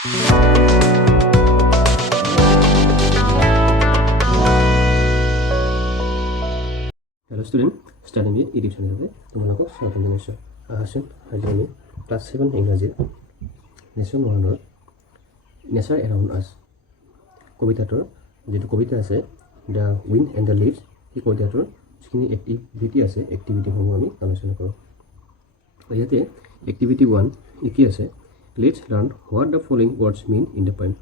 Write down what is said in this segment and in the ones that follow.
Hello student, studying with YouTube channel. তোমালোকক স্বাগতম জনাইছো। আহাচোন আজি আমি ক্লাছ 7 ইংৰাজীৰ লেসন 1 নেচাৰ এৰাউণ্ড আছ কবিতাটোৰ যেটো কবিতা আছে the wind and the leaves এই কবিতাটোৰ যিখিনি এক্টিভিটি আছে এক্টিভিটিসমূহ আমি আলোচনা কৰোঁ। ইয়াতে এক্টিভিটি 1 কি আছে let's learn what the following words mean in the poem.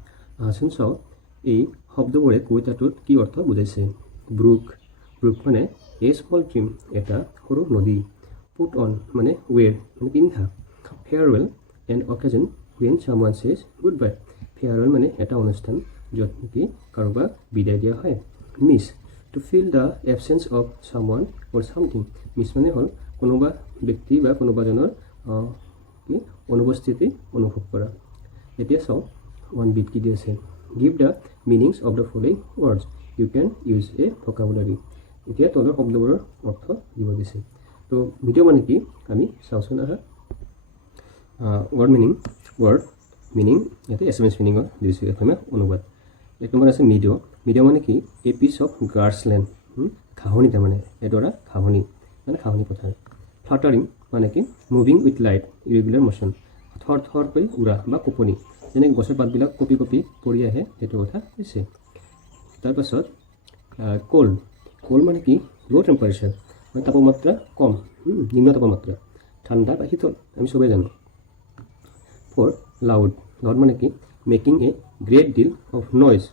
আহাচোন চাওঁ এই শব্দবোৰে কবিতাটোত কি অৰ্থ বুজাইছে। ব্ৰুক মানে এ স্মল ট্ৰিম এটা সৰু নদী। পুট অন মানে ৱেৰ মানে পিন্ধা। ফেয়াৰৱেল এণ্ড অকেজন হুৱেন চামৱান চেজ গুড বাই। ফেয়াৰৱেল মানে এটা অনুষ্ঠান য'ত নেকি কাৰোবাক বিদায় দিয়া হয়। Miss to feel the absence of someone or something. Miss মানে হ'ল কোনোবা ব্যক্তি বা কোনোবাজনৰ অনুপস্থিতি অনুভৱ কৰা। এতিয়া চাওঁ ওৱান বিট কি দি আছে give the meanings of the following words you can use a vocabulary. এতিয়া তলৰ শব্দবোৰৰ অৰ্থ দিব দিছে। তো ভিডিঅ' মানে কি আমি চাওঁচোন আহা ৱৰ্ড মিনিং ইয়াতে এছএমএছ মিনিঙত দিছোঁ অসমীয়া অনুবাদ। এক নম্বৰ আছে মিডিঅ' মানে কি এ পিচ অফ গ্ৰাছলেণ্ড ঘাঁহনি তাৰমানে এডৰা ঘাঁহনি মানে ঘাঁহনি পথাৰ। ফ্লাটাৰিং মানে কি moving with light irregular motion থৰকৈ উৰা বা কঁপনি যেনে গছৰ পাতবিলাক কঁপি পৰি আহে সেইটো কথা হৈছে। তাৰপাছত কোল্ড মানে কি ল' টেম্পাৰেচাৰ মানে তাপমাত্ৰা কম নিম্ন তাপমাত্ৰা ঠাণ্ডা বা শীতল আমি চবেই জানো। লাউড মানে কি making a great deal of noise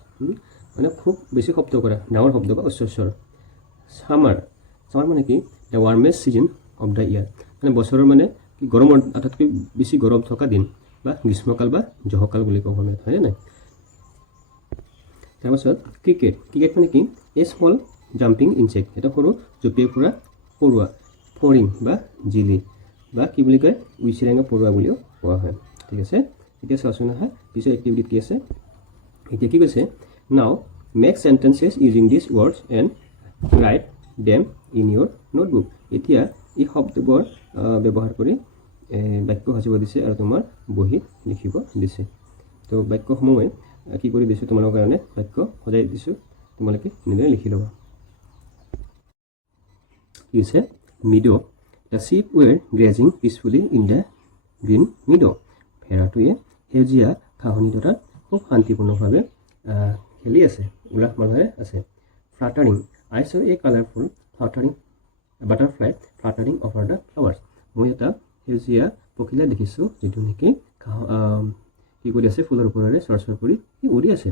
মানে খুব বেছি শব্দ কৰা ডাঙৰ শব্দ বা উচ্চস্বৰ। ছামাৰ মানে কি the warmest season of the year মানে বছৰৰ মানে কি গৰমৰ আটাইতকৈ বেছি গৰম থকা দিন বা গ্ৰীষ্মকাল বা জহকাল বুলি ক'ব আমি হয়নে নাই। তাৰপাছত ক্ৰিকেট মানে কি এ স্মল জাম্পিং ইনচেক্ট এটা সৰু জঁপিয়াই ফুৰা পৰুৱা। ফৰিং বা জিলি বা কি বুলি কয় উইচিৰাঙা পৰুৱা বুলিও কোৱা হয়। ঠিক আছে এতিয়া চাওঁচোন আহা পিছৰ এক্টিভিটিত কি আছে। এতিয়া কি কৈছে now make sentences using this words and write them in your notebook. এতিয়া এই শব্দবোৰ ব্যৱহাৰ কৰি বাক্য সাজিব দিছে আৰু তোমাৰ বহীত লিখিব দিছে। তো বাক্যসমূহে কি কৰি দিছোঁ তোমালোকৰ কাৰণে বাক্য সজাই দিছোঁ তোমালোকে এনেদৰে লিখি ল'বা। কি হৈছে meadow' the sheep were grazing peacefully in the green meadow'. ভেড়াটোৱে সেউজীয়া ঘাঁহনিডৰাত খুব শান্তিপূৰ্ণভাৱে খেলি আছে উল্লাস মালহেৰে আছে। Fluttering I saw' a colourful butterfly fluttering over the flowers. মই এটা সেউজীয়া পখিলা দেখিছোঁ যিটো নেকি কি কৰি আছে ফুলৰ ওপৰেৰে চৰচৰ কৰি সি উৰি আছে।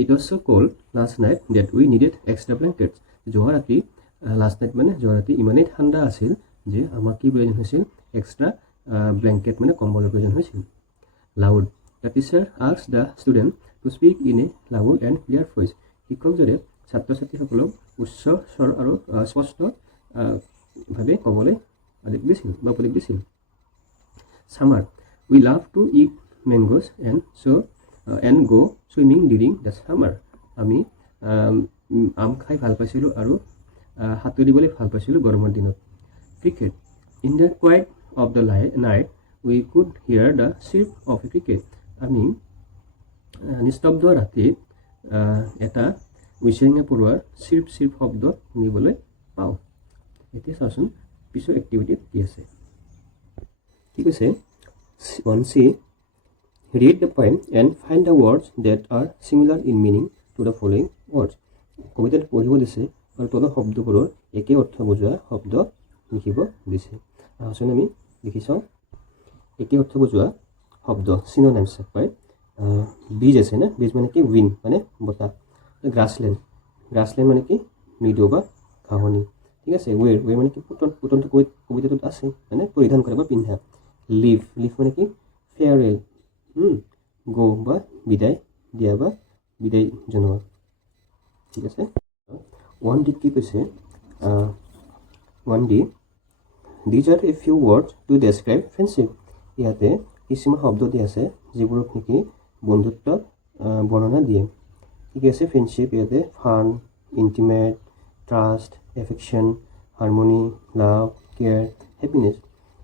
It was so' cold last night that we needed extra blankets. যোৱা ৰাতি ইমানেই ঠাণ্ডা আছিল যে আমাক কি প্ৰয়োজন হৈছিল এক্সট্ৰা ব্লেংকেট মানে কম্বলৰ প্ৰয়োজন হৈছিল। Loud the teacher ask the student to speak in a loud and clear voice. শিক্ষকজনে ছাত্ৰ ছাত্ৰীসকলক উচ্চ স্বৰ আৰু স্পষ্টভাৱে ক'বলৈ আদেশ দিছিল বা উপদেশ দিছিল। Summer we love to it মেংগোজ and গ' চুইমিং ডিউৰিং দ্য ছামাৰ। আমি আম খাই ভাল পাইছিলোঁ আৰু সাঁতুৰিবলৈ ভাল পাইছিলোঁ গৰমৰ দিনত। Cricket in the quiet of the night we could hear the chirp of a cricket. আমি নিস্তব্ধ ৰাতিত এটা উইচিৰিঙা পৰুৱাৰ চিৰ্প শব্দ শুনিবলৈ পাওঁ। এতিয়া চাওঁচোন পিছৰ এক্টিভিটিত কি আছে। কি কৈছে 1C read the poem and find the words that are similar in meaning to the following words। কবিতাটো পঢ়িব দিছে আৰু তলৰ শব্দবোৰৰ একে অৰ্থ বুজোৱা শব্দ লিখিব দিছে। আহচোন আমি লিখি চাওঁ একে অৰ্থ বুজোৱা শব্দ চিনোনিমছ পায়। ব্ৰিজ আছে না ব্ৰিজ মানে কি উইণ্ড মানে বতাহ। গ্ৰাছলেণ্ড মানে কি মৃদু বা ঘাঁহনি। ঠিক আছে ৱেৰ মানে কি পুতনটো কবিতাটোত আছে মানে পৰিধান কৰা বা পিন্ধা। লিভ মানে কি ফেয়াৰৱেল গ' বা বিদায় দিয়া বা বিদায় জনোৱা। ঠিক আছে 1D কি কৈছে 1D these are a few words to describe friendship। ইয়াতে কিছুমান শব্দ দি আছে যিবোৰক নেকি বন্ধুত্বক বৰ্ণনা দিয়ে। ঠিক আছে ফ্ৰেণ্ডশ্বিপ ইয়াতে fun intimate trust affection harmony love care happiness.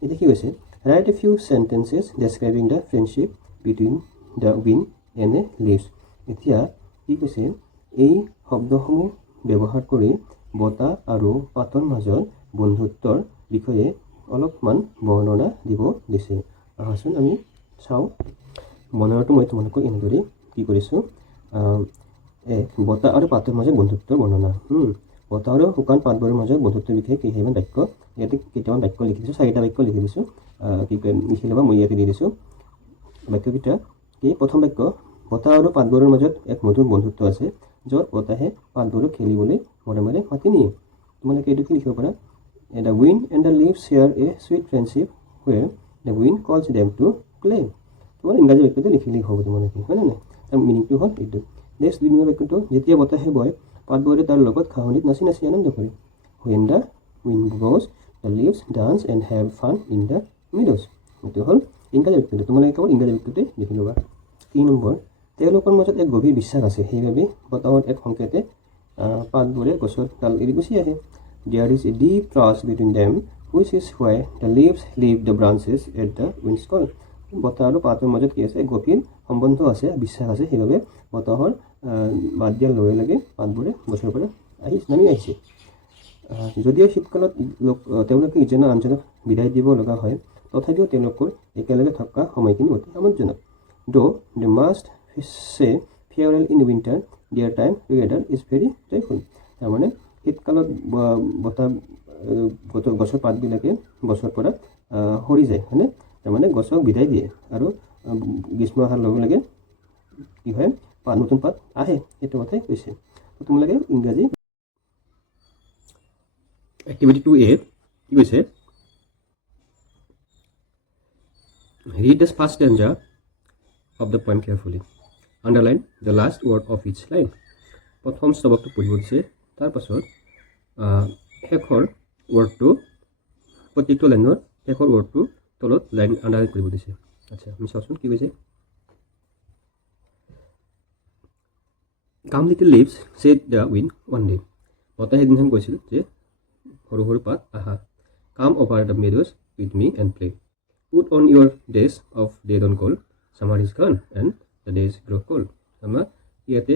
এতিয়া কি কৈছে write a few sentences describing the friendship between the wind and the leaves. এতিয়া কি কৈছে, এই শব্দসমূহ ব্যৱহাৰ কৰি বতাহ আৰু পাতৰ মাজত বন্ধুত্বৰ বিষয়ে অলপমান বৰ্ণনা দিব দিছে। আহাচোন আমি চাওঁ। বৰ্ণনাটো মই তোমালোকক এনেদৰে কি কৰিছোঁ, বতাহ আৰু পাতৰ মাজত বন্ধুত্বৰ বৰ্ণনা। বতাহ আৰু শুকান পাতবোৰৰ মাজত বন্ধুত্বৰ বিষয়ে কেইটামান বাক্য, ইয়াতে কেইটামান বাক্য লিখি দিছোঁ, 4টা বাক্য লিখি দিছোঁ। কি কয় লিখি ল'বা, মই ইয়াতে দি দিছোঁ বাক্যকেইটা। কি প্ৰথম বাক্য, বতাহ আৰু পাতবোৰৰ মাজত এক মধুৰ বন্ধুত্ব আছে, য'ত বতাহে পাতবোৰক খেলিবলৈ মনে মনে মাতি নিয়ে। তোমালোকে এইটো কি লিখিব পাৰা, the wind and the leaves share a sweet friendship where the wind calls them to play. তোমাৰ ইংৰাজী বাক্যটো লিখিলেই হ'ব তোমালোকে, হয় নে নাই? তাৰ মিনিংটো হ'ল এইটো। নেক্সট 2 নম্বৰ বাক্যটো, যেতিয়া বতাহে বয় পাতবোৰে তাৰ লগত ঘাঁহনিত নাচি নাচি আনন্দ কৰে। When the wind blows, the leaves dance and have fun in the meadows. এইটো হ'ল ইংৰাজী বাক্যটো। তোমালোকে কেৱল ইংৰাজী বাক্যটোৱে লিখি ল'বা। 3 নম্বৰ, তেওঁলোকৰ মাজত এক গভীৰ বিশ্বাস আছে, সেইবাবে বতাহৰ এক সংকেতে পাতবোৰে গছৰ ডাল এৰি গুচি আহে। There is a deep trust between them, which is why the leaves leave the branches at the wind's call. বতাহ আৰু পাতৰ মাজত কি আছে, গভীৰ সম্বন্ধ আছে, বিশ্বাস আছে, সেইবাবে বতাহৰ বাদ দিয়াৰ লগে লগে পাতবোৰে গছৰ পৰা নামি আহিছে। যদিও শীতকালত তেওঁলোকে ইজনে আনজনক বিদায় দিব লগা হয়, তথাপিও তেওঁলোকৰ একেলগে থকা সময়খিনি অতি আমোদজনক। Though they must say farewell in winter, their time together is very joyful. তাৰমানে শীতকালত গছৰ পাতবিলাকে গছৰ পৰা সৰি যায়, হয়নে? তাৰমানে গছক বিদায় দিয়ে, আৰু গ্ৰীষ্ম অহাৰ লগে লগে কি হয়, নতুন পাত আহে, সেইটো কথাই কৈছে। তোমালোকে ইংৰাজী এক্টিভিটি 2A কি কৈছে, read the first stanza of the poem carefully. Underline the last word of each line. প্ৰথম স্তবকটো পঢ়িব দিছে, তাৰপাছত শেষৰ ৱৰ্ডটো, প্ৰত্যেকটো লাইনৰ শেষৰ ৱৰ্ডটো তলত লাইন আণ্ডাৰলাইন কৰিব দিছে। আচ্ছা, আমি চাওঁচোন কি কৈছে। Come little leaves, said the wind one day. বতাহে এদিন কৈছিল যে সৰু সৰু পাত আহা। Come over the meadows with me and play. Put on your dress of dead on cold. Summer is gone and the days grow cold. আমাৰ ইয়াতে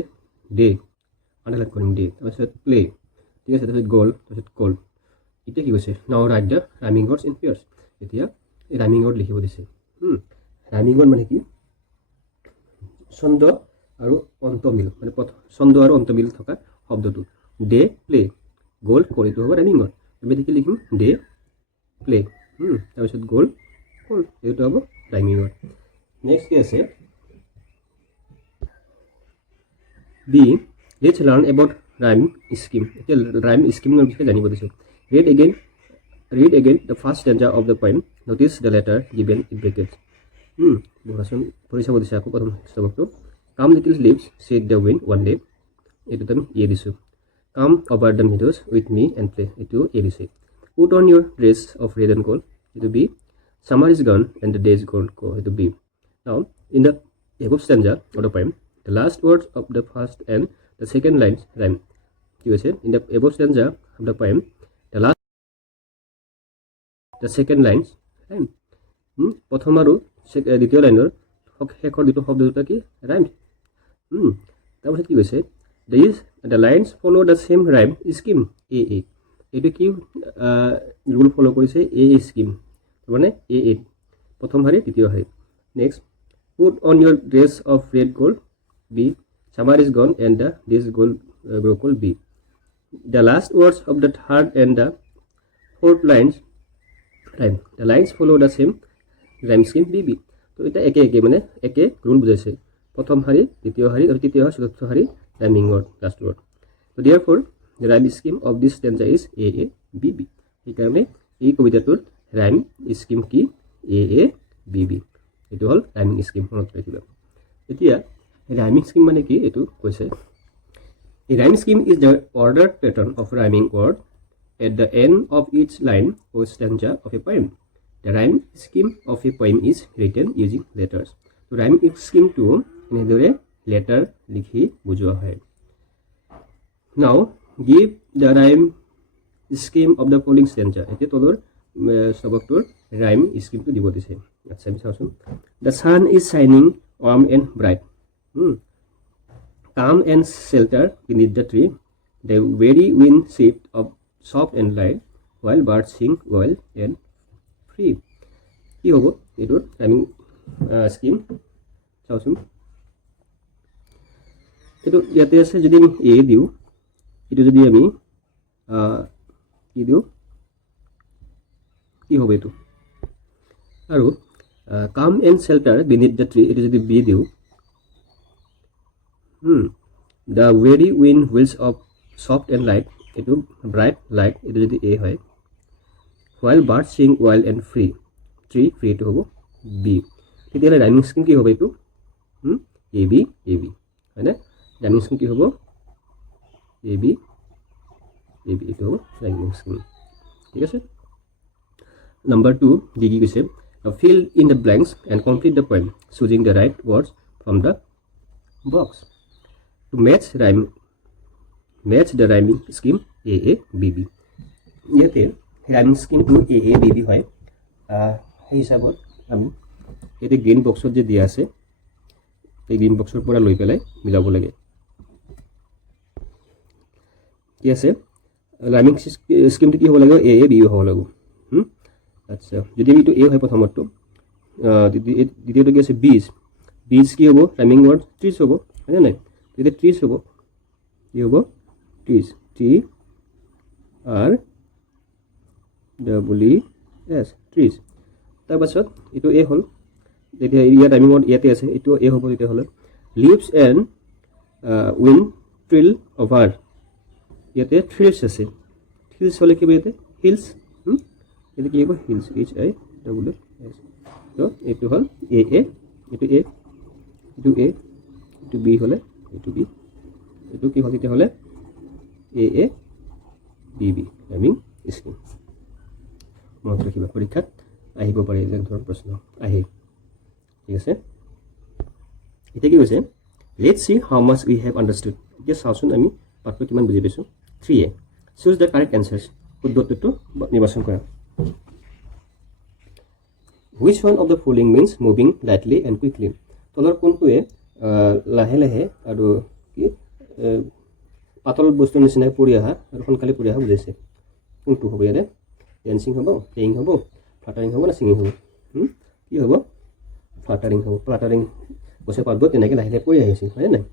ডে আণ্ডাৰলাইন কৰিম, ডে, তাৰপিছত প্লে, ঠিক আছে, তাৰপিছত গ'ল, তাৰপিছত কল। এতিয়া কি কৈছে, নাও right the rhyming words in pairs. এতিয়া ৰাইমিং ৱৰ্ড লিখিব দিছে। ৰাইমিং ৱৰ্ড মানে কি, ছন্দ আৰু অন্তমিল, মানে ছন্দ আৰু অন্তমিল থকা শব্দটো। ডে, প্লে, গ'ল, কল, এইটো হ'ব ৰাইমিং ৱৰ্ড। আমি দেখি লিখিম ডে, প্লে, তাৰপিছত গ'ল, কল, এইটো হ'ব ৰাইমিং ৱৰ্ড। নেক্সট কি আছে, B, let's learn about rhyme scheme. এতিয়া ৰাইম স্কিমৰ বিষয়ে জানিব দিছোঁ। Read again the first stanza of the poem, notice the letter given in brackets. বহাচোন পঢ়ি চাব দিছে আকৌ প্ৰথম স্তবকটো। Come little leaves said the wind one day, এইটোত আমি এ দিছোঁ। Come over the meadows with me and play, এইটো এ দিছে। Put on your dress of red and gold, এইটো B. Summer is gone and the days go, এইটো B. Now in the above stanza of the poem, the last words of the first and the second lines rhyme. কি কৈছে, in the above stanza of the poem, the second lines rhyme. প্ৰথম আৰু দ্বিতীয় লাইনৰ শেষৰ দুটো শব্দ দুটা কি ৰাইম। তাৰপিছত কি কৈছে, the lines follow the same rhyme scheme, এ এ। এইটো কি ৰুল ফ'ল' কৰিছে, এ স্কিম, মানে এ এ, প্ৰথম শাৰী দ্বিতীয় শাৰী। Next, put on your dress of red gold, বি। Summer is gone and the days grow cold, B. The last words of the third and the fourth lines rhyme. The lines follow the same rhyme scheme, B. তো এটা একে একে মানে একে rule বুঝাইছে, প্রথম শাৰী দ্বিতীয় শাৰী আৰু তৃতীয় চতুৰ্থ শাৰী রাইমিং ওয়ার্ড, লাস্ট ওয়ার্ড। তো therefore the rhyme scheme of this stanza is A A B B. সেইকাৰণে এই কবিতাটোৰ রাইম স্কিম কি, A A B B। এইটো হ'ল রাইমিং স্কিম, মনত ৰাখিবা। এতিয়া rhyming scheme মানে কি এইটো কৈছে, a rhyme scheme is the ordered pattern of rhyming word at the end of each line or stanza of a poem. The rhyme scheme of a poem is written using letters. তো rhyme scheme টো এনেদৰে letter লিখি বুজোৱা হয়। Now give the rhyme scheme of the following stanza. এতিয়া তলৰ স্তবকটোৰ rhyme scheme টো দিব দিছে। আচ্ছা আমি চাওঁচোন। The sun is shining warm and bright. Calm and shelter beneath the tree. The very wind shift of soft and light, while birds sing well and free. কি হ'ব এইটোৰ টাইমিং স্কিম চাওঁচোন এইটো ইয়াতে আছে যদি আমি এ দিওঁ এইটো যদি আমি কি দিওঁ কি হ'ব এইটো আৰু come and shelter beneath the tree এইটো যদি বি দিওঁ the very wind whirls of soft and light এইটো ব্ৰাইট লাইট এইটো যদি এ হয় while birds sing wild and free tree free to হ'ব বি তেতিয়াহ'লে ৰাইমিং স্কিম কি হ'ব এইটো এ বি হয়নে ৰাইমিং স্কিম কি হ'ব এ বি এইটো হ'ব ৰাইমিং স্কিম ঠিক আছে নাম্বাৰ 2 ডি কি কৈছে fill in the blanks and complete the poem choosing the right words from the box to match the rhyming scheme a b b ইয়াতে rhyming স্কিমটো এ বি বি হয় সেই হিচাপত আমি ইয়াতে গ্ৰীণ বক্সত যে দিয়া আছে এই গ্ৰীণ বক্সৰ পৰা লৈ পেলাই মিলাব লাগে কি আছে ৰাইমিং স্কিমটো কি হ'ব লাগিব এ বি হ'ব লাগিব আচ্ছা যদি আমি এইটো এ হয় প্ৰথমটো দ্বিতীয়টো কি আছে বীজ কি হ'ব ৰাইমিং ৱৰ্ড ট্ৰিজ হ'ব হয়নে নাই তেতিয়া ট্ৰিজ হ'ব কি হ'ব trees T R double E S trees তাৰপাছত এইটো এ হ'ল তেতিয়া ইয়াত টাইমিং ৱৰ্ড ইয়াতে আছে এইটো এ হ'ব তেতিয়াহ'লে লিভছ এণ্ড উইন ট্ৰিল অভাৰ ইয়াতে থ্ৰিলছ আছে থ্ৰিলছ হ'লে কি হ'ব ইয়াতে হিলছ এইটো কি হ'ব হিলছ এইচ আই ডাবল এছ তো এইটো হ'ল এ এইটো এইটো বি হ'লে এইটো বি এইটো কি হ'ল তেতিয়াহ'লে এ বি ৰাইমিং স্কিম মনত ৰাখিবা পৰীক্ষাত আহিব পাৰে এই ধৰণৰ প্ৰশ্ন আহে ঠিক আছে এতিয়া কি হৈছে let's see how much we have understood এতিয়া চাওঁচোন আমি পাঠটো কিমান বুজি পাইছোঁ 3a choose the correct answers শুদ্ধটো নিৰ্বাচন কৰা which one of the following means moving lightly and quickly তলৰ কোনটোৱে লাহে লাহে আৰু কি পাতল বস্তুৰ নিচিনাকৈ পৰি অহা আৰু সোনকালে পৰি অহা বুজাইছে কোনটো হ'ব ইয়াতে ডেন্সিং হ'ব প্লেয়িং হ'ব ফ্লাটাৰিং হ'ব না ছিঙিং হ'ব কি হ'ব ফ্লাটাৰিং হ'ব ফ্লাটাৰিং গছে পাতবোৰ তেনেকৈ লাহে লাহে পৰি আহিছিল হয়নে নাই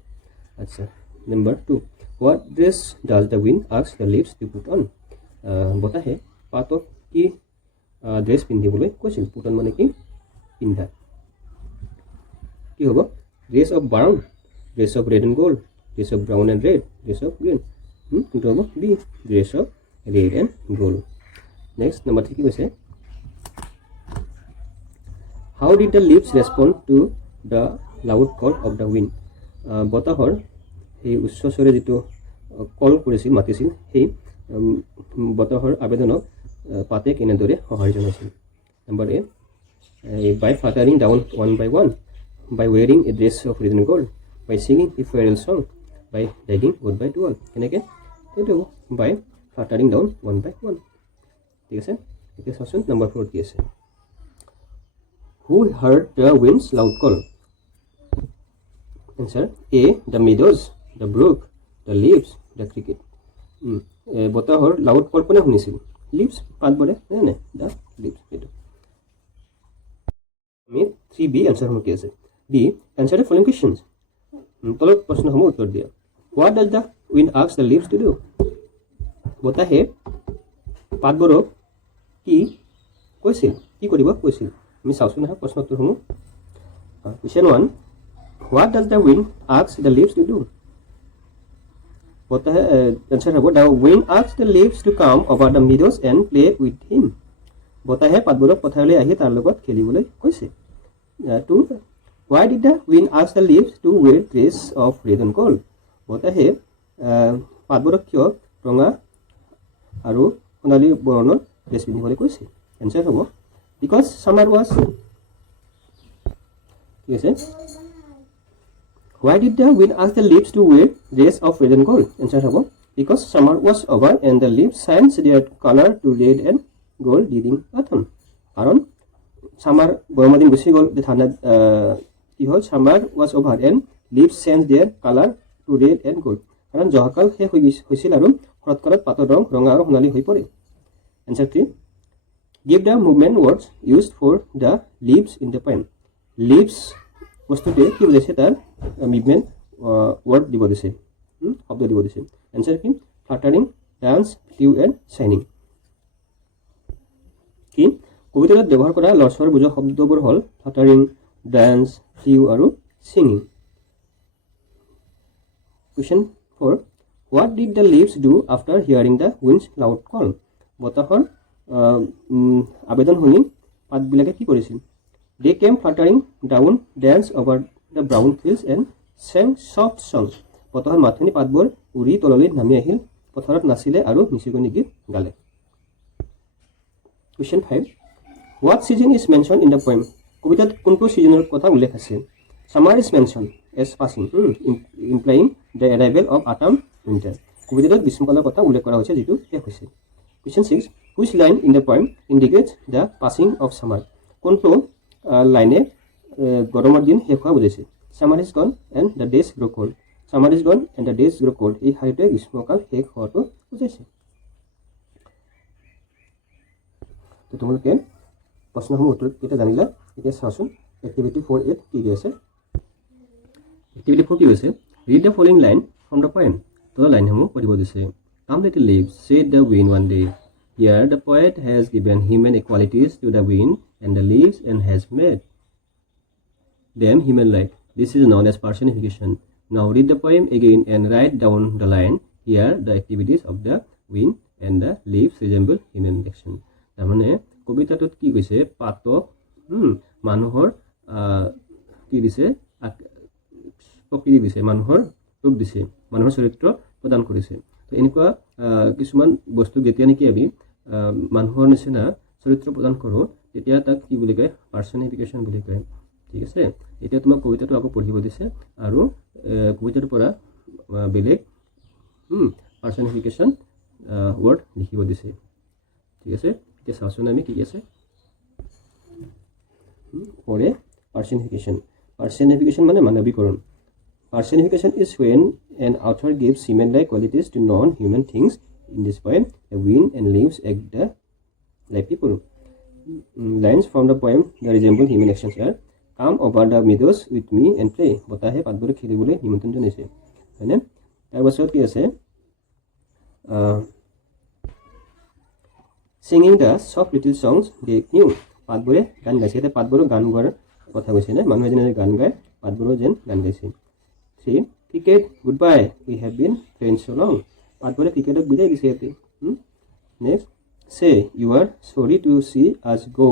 আচ্ছা number 2 what dress does the wind ask the leaves to put on বতাহে পাতক কি ড্ৰেছ পিন্ধিবলৈ কৈছিল পুট অন মানে কি পিন্ধা কি হ'ব dress of brown dress of red and gold dress of brown and red dress of green কোনটো হ'ব B dress of red and gold next number 3 কি কৈছে how did the leaves respond to the loud call of the wind বতাহৰ সেই উচ্চ স্বৰে যিটো কল কৰিছিল মাতিছিল সেই বতাহৰ আবেদনক পাতে কেনেদৰে সঁহাৰি জনাইছিল number A by fluttering down one by wearing a dress of red and gold by ছিংিং a farewell song by begging goodbye to all এনেকৈ এইটো বাই ফ্লাটাৰিং ডাউন ওৱান ঠিক আছে এতিয়া চাওঁচোন নম্বৰ 4 কি আছে who heard the wind's loud call answer A the meadows the brook the leaves the cricket বতাহৰ লাউড কল কোনে শুনিছিল লিভছ পাতবোৰে নাই দ্য লিভছ এইটো আমি 3b এনচাৰ সমূহ কি আছে B answer the following questions তলত প্ৰশ্নসমূহ উত্তৰ দিয়া what does the wind ask the leaves to do বতাহে পাতবোৰক কি কৈছিল কি কৰিব কৈছিল আমি চাওঁচোন নহয় প্ৰশ্ন উত্তৰসমূহ question 1 what does the wind ask the leaves to do বতাহে এনচাৰ হ'ব the wind ask the leaves to come over the meadows and play with him বতাহে পাতবোৰক পথাৰলৈ আহি তাৰ লগত খেলিবলৈ কৈছে 2 why did the wind ask the leaves to wear dress of red and gold বতাহে পাতবোৰক কিয় ৰঙা আৰু সোণালী বৰণৰ ড্ৰেছ পিন্ধিবলৈ কৈছে এনচাৰ হ'ব বিকজ ছামাৰ ৱাজ ঠিক আছে why did the wind ask the leaves to wear dress of red and gold answer হ'ব because summer was over and the leaves change their colour to red and gold during autumn কাৰণ summer গৰমৰ দিন গুচি গ'ল ঠাণ্ডা কি হ'ল summer was over and leaves change their colour to red and gold কাৰণ জহাকাল শেষ হৈছিল আৰু শৰৎকালত পাতৰ ৰং ৰঙা আৰু সোণালী হৈ পৰে answer 3 give the movement words used for the leaves in the poem leaves বস্তুটোৱে কি বুজাইছে তাৰ মুভমেণ্ট ৱৰ্ড দিব দিছে শব্দ দিব দিছে এনচাৰ কি ফ্লাটাৰিং ডান্স ফ্লিউ এণ্ড শ্বাইনিং কি কবিতাত ব্যৱহাৰ কৰা লৰচৰ বুজোৱা শব্দবোৰ হ'ল ফ্লাটাৰিং ডান্স ফ্লিউ আৰু singing question 4 what did the leaves do after hearing the wind's loud call বতাহৰ আবেদন শুনি পাতবিলাকে কি কৰিছিল they came fluttering down dance over the brown fields and sang soft songs বতাহৰ মাথনি পাতবোৰ উৰি তললৈ নামি আহিল পথাৰত নাচিলে আৰু নিচুকনি গীত গালে question 5 what season is mentioned in the poem কবিতাত কোনটো সিজনৰ কথা উল্লেখ আছে summer is mentioned as passing implying the arrival of autumn winter কবিতাত গ্ৰীষ্মকালৰ কথা উল্লেখ কৰা হৈছে যেটো শেষ হৈছে question 6 which line in the poem indicates the passing of summer কোনটো লাইনে গৰমৰ দিন শেষ হোৱা বুজাইছে summer is gone and the days grow cold summer is gone and the days grow cold এই শাৰীটোৱে গ্ৰীষ্মকাল শেষ হোৱাটো বুজাইছে তো তোমালোকে প্ৰশ্নসমূহ উত্তৰ কেইটা জানিলা এতিয়া চাওঁচোন এক্টিভিটি 4 কি কি আছে এক্টিভিটি 4 কি হৈছে read the following line from the poem তলৰ লাইনসমূহ পঢ়িব দিছে come little leaves said the wind one day here the poet has given human equalities to the wind and the leaves and has made them human-like this is known as personification now read the poem again and write down the line here the activities of the wind and the leaves resemble human action তাৰমানে কবিতাটোত কি কৈছে পাতক মানুহৰ কি দিছে প্ৰকৃতি দিছে মানুহৰ ৰূপ দিছে মানুহৰ চৰিত্ৰ প্ৰদান কৰিছে তো এনেকুৱা কিছুমান বস্তু যেতিয়া নেকি আমি মানুহৰ নিচিনা চৰিত্ৰ প্ৰদান কৰোঁ তেতিয়া তাক কি বুলি কয় পাৰ্চনিফিকেশ্যন বুলি কয় ঠিক আছে এতিয়া তোমাক কবিতাটো আকৌ পঢ়িব দিছে আৰু কবিতাটোৰ পৰা বেলেগ পাৰ্চনিফিকেশ্যন ৱৰ্ড লিখিব দিছে ঠিক আছে এতিয়া চাওঁচোন আমি কি আছে পৰে পাৰ্চনিফিকেশ্যন মানে মানৱীকৰণ personification is when an author gives human-like qualities to non-human things in this poem the wind and leaves act like people lines from the poem that resemble human actions are come over the meadows with me and play বতাহে পাতবোৰে খেলিবলৈ নিমন্ত্ৰণ জনাইছে হয়নে তাৰপাছত কি আছে singing the soft little songs they knew পাতবোৰে গান গাইছে এতিয়া পাতবোৰে গান গোৱাৰ কথা কৈছে নে মানুহে যেনে গান গায় পাতবোৰে যেন গান গাইছে 3 cricket goodbye we have been friends so long পাতবোৰে ক্ৰিকেটক বিদায় দিছে ইয়াতে next say you are sorry to see us go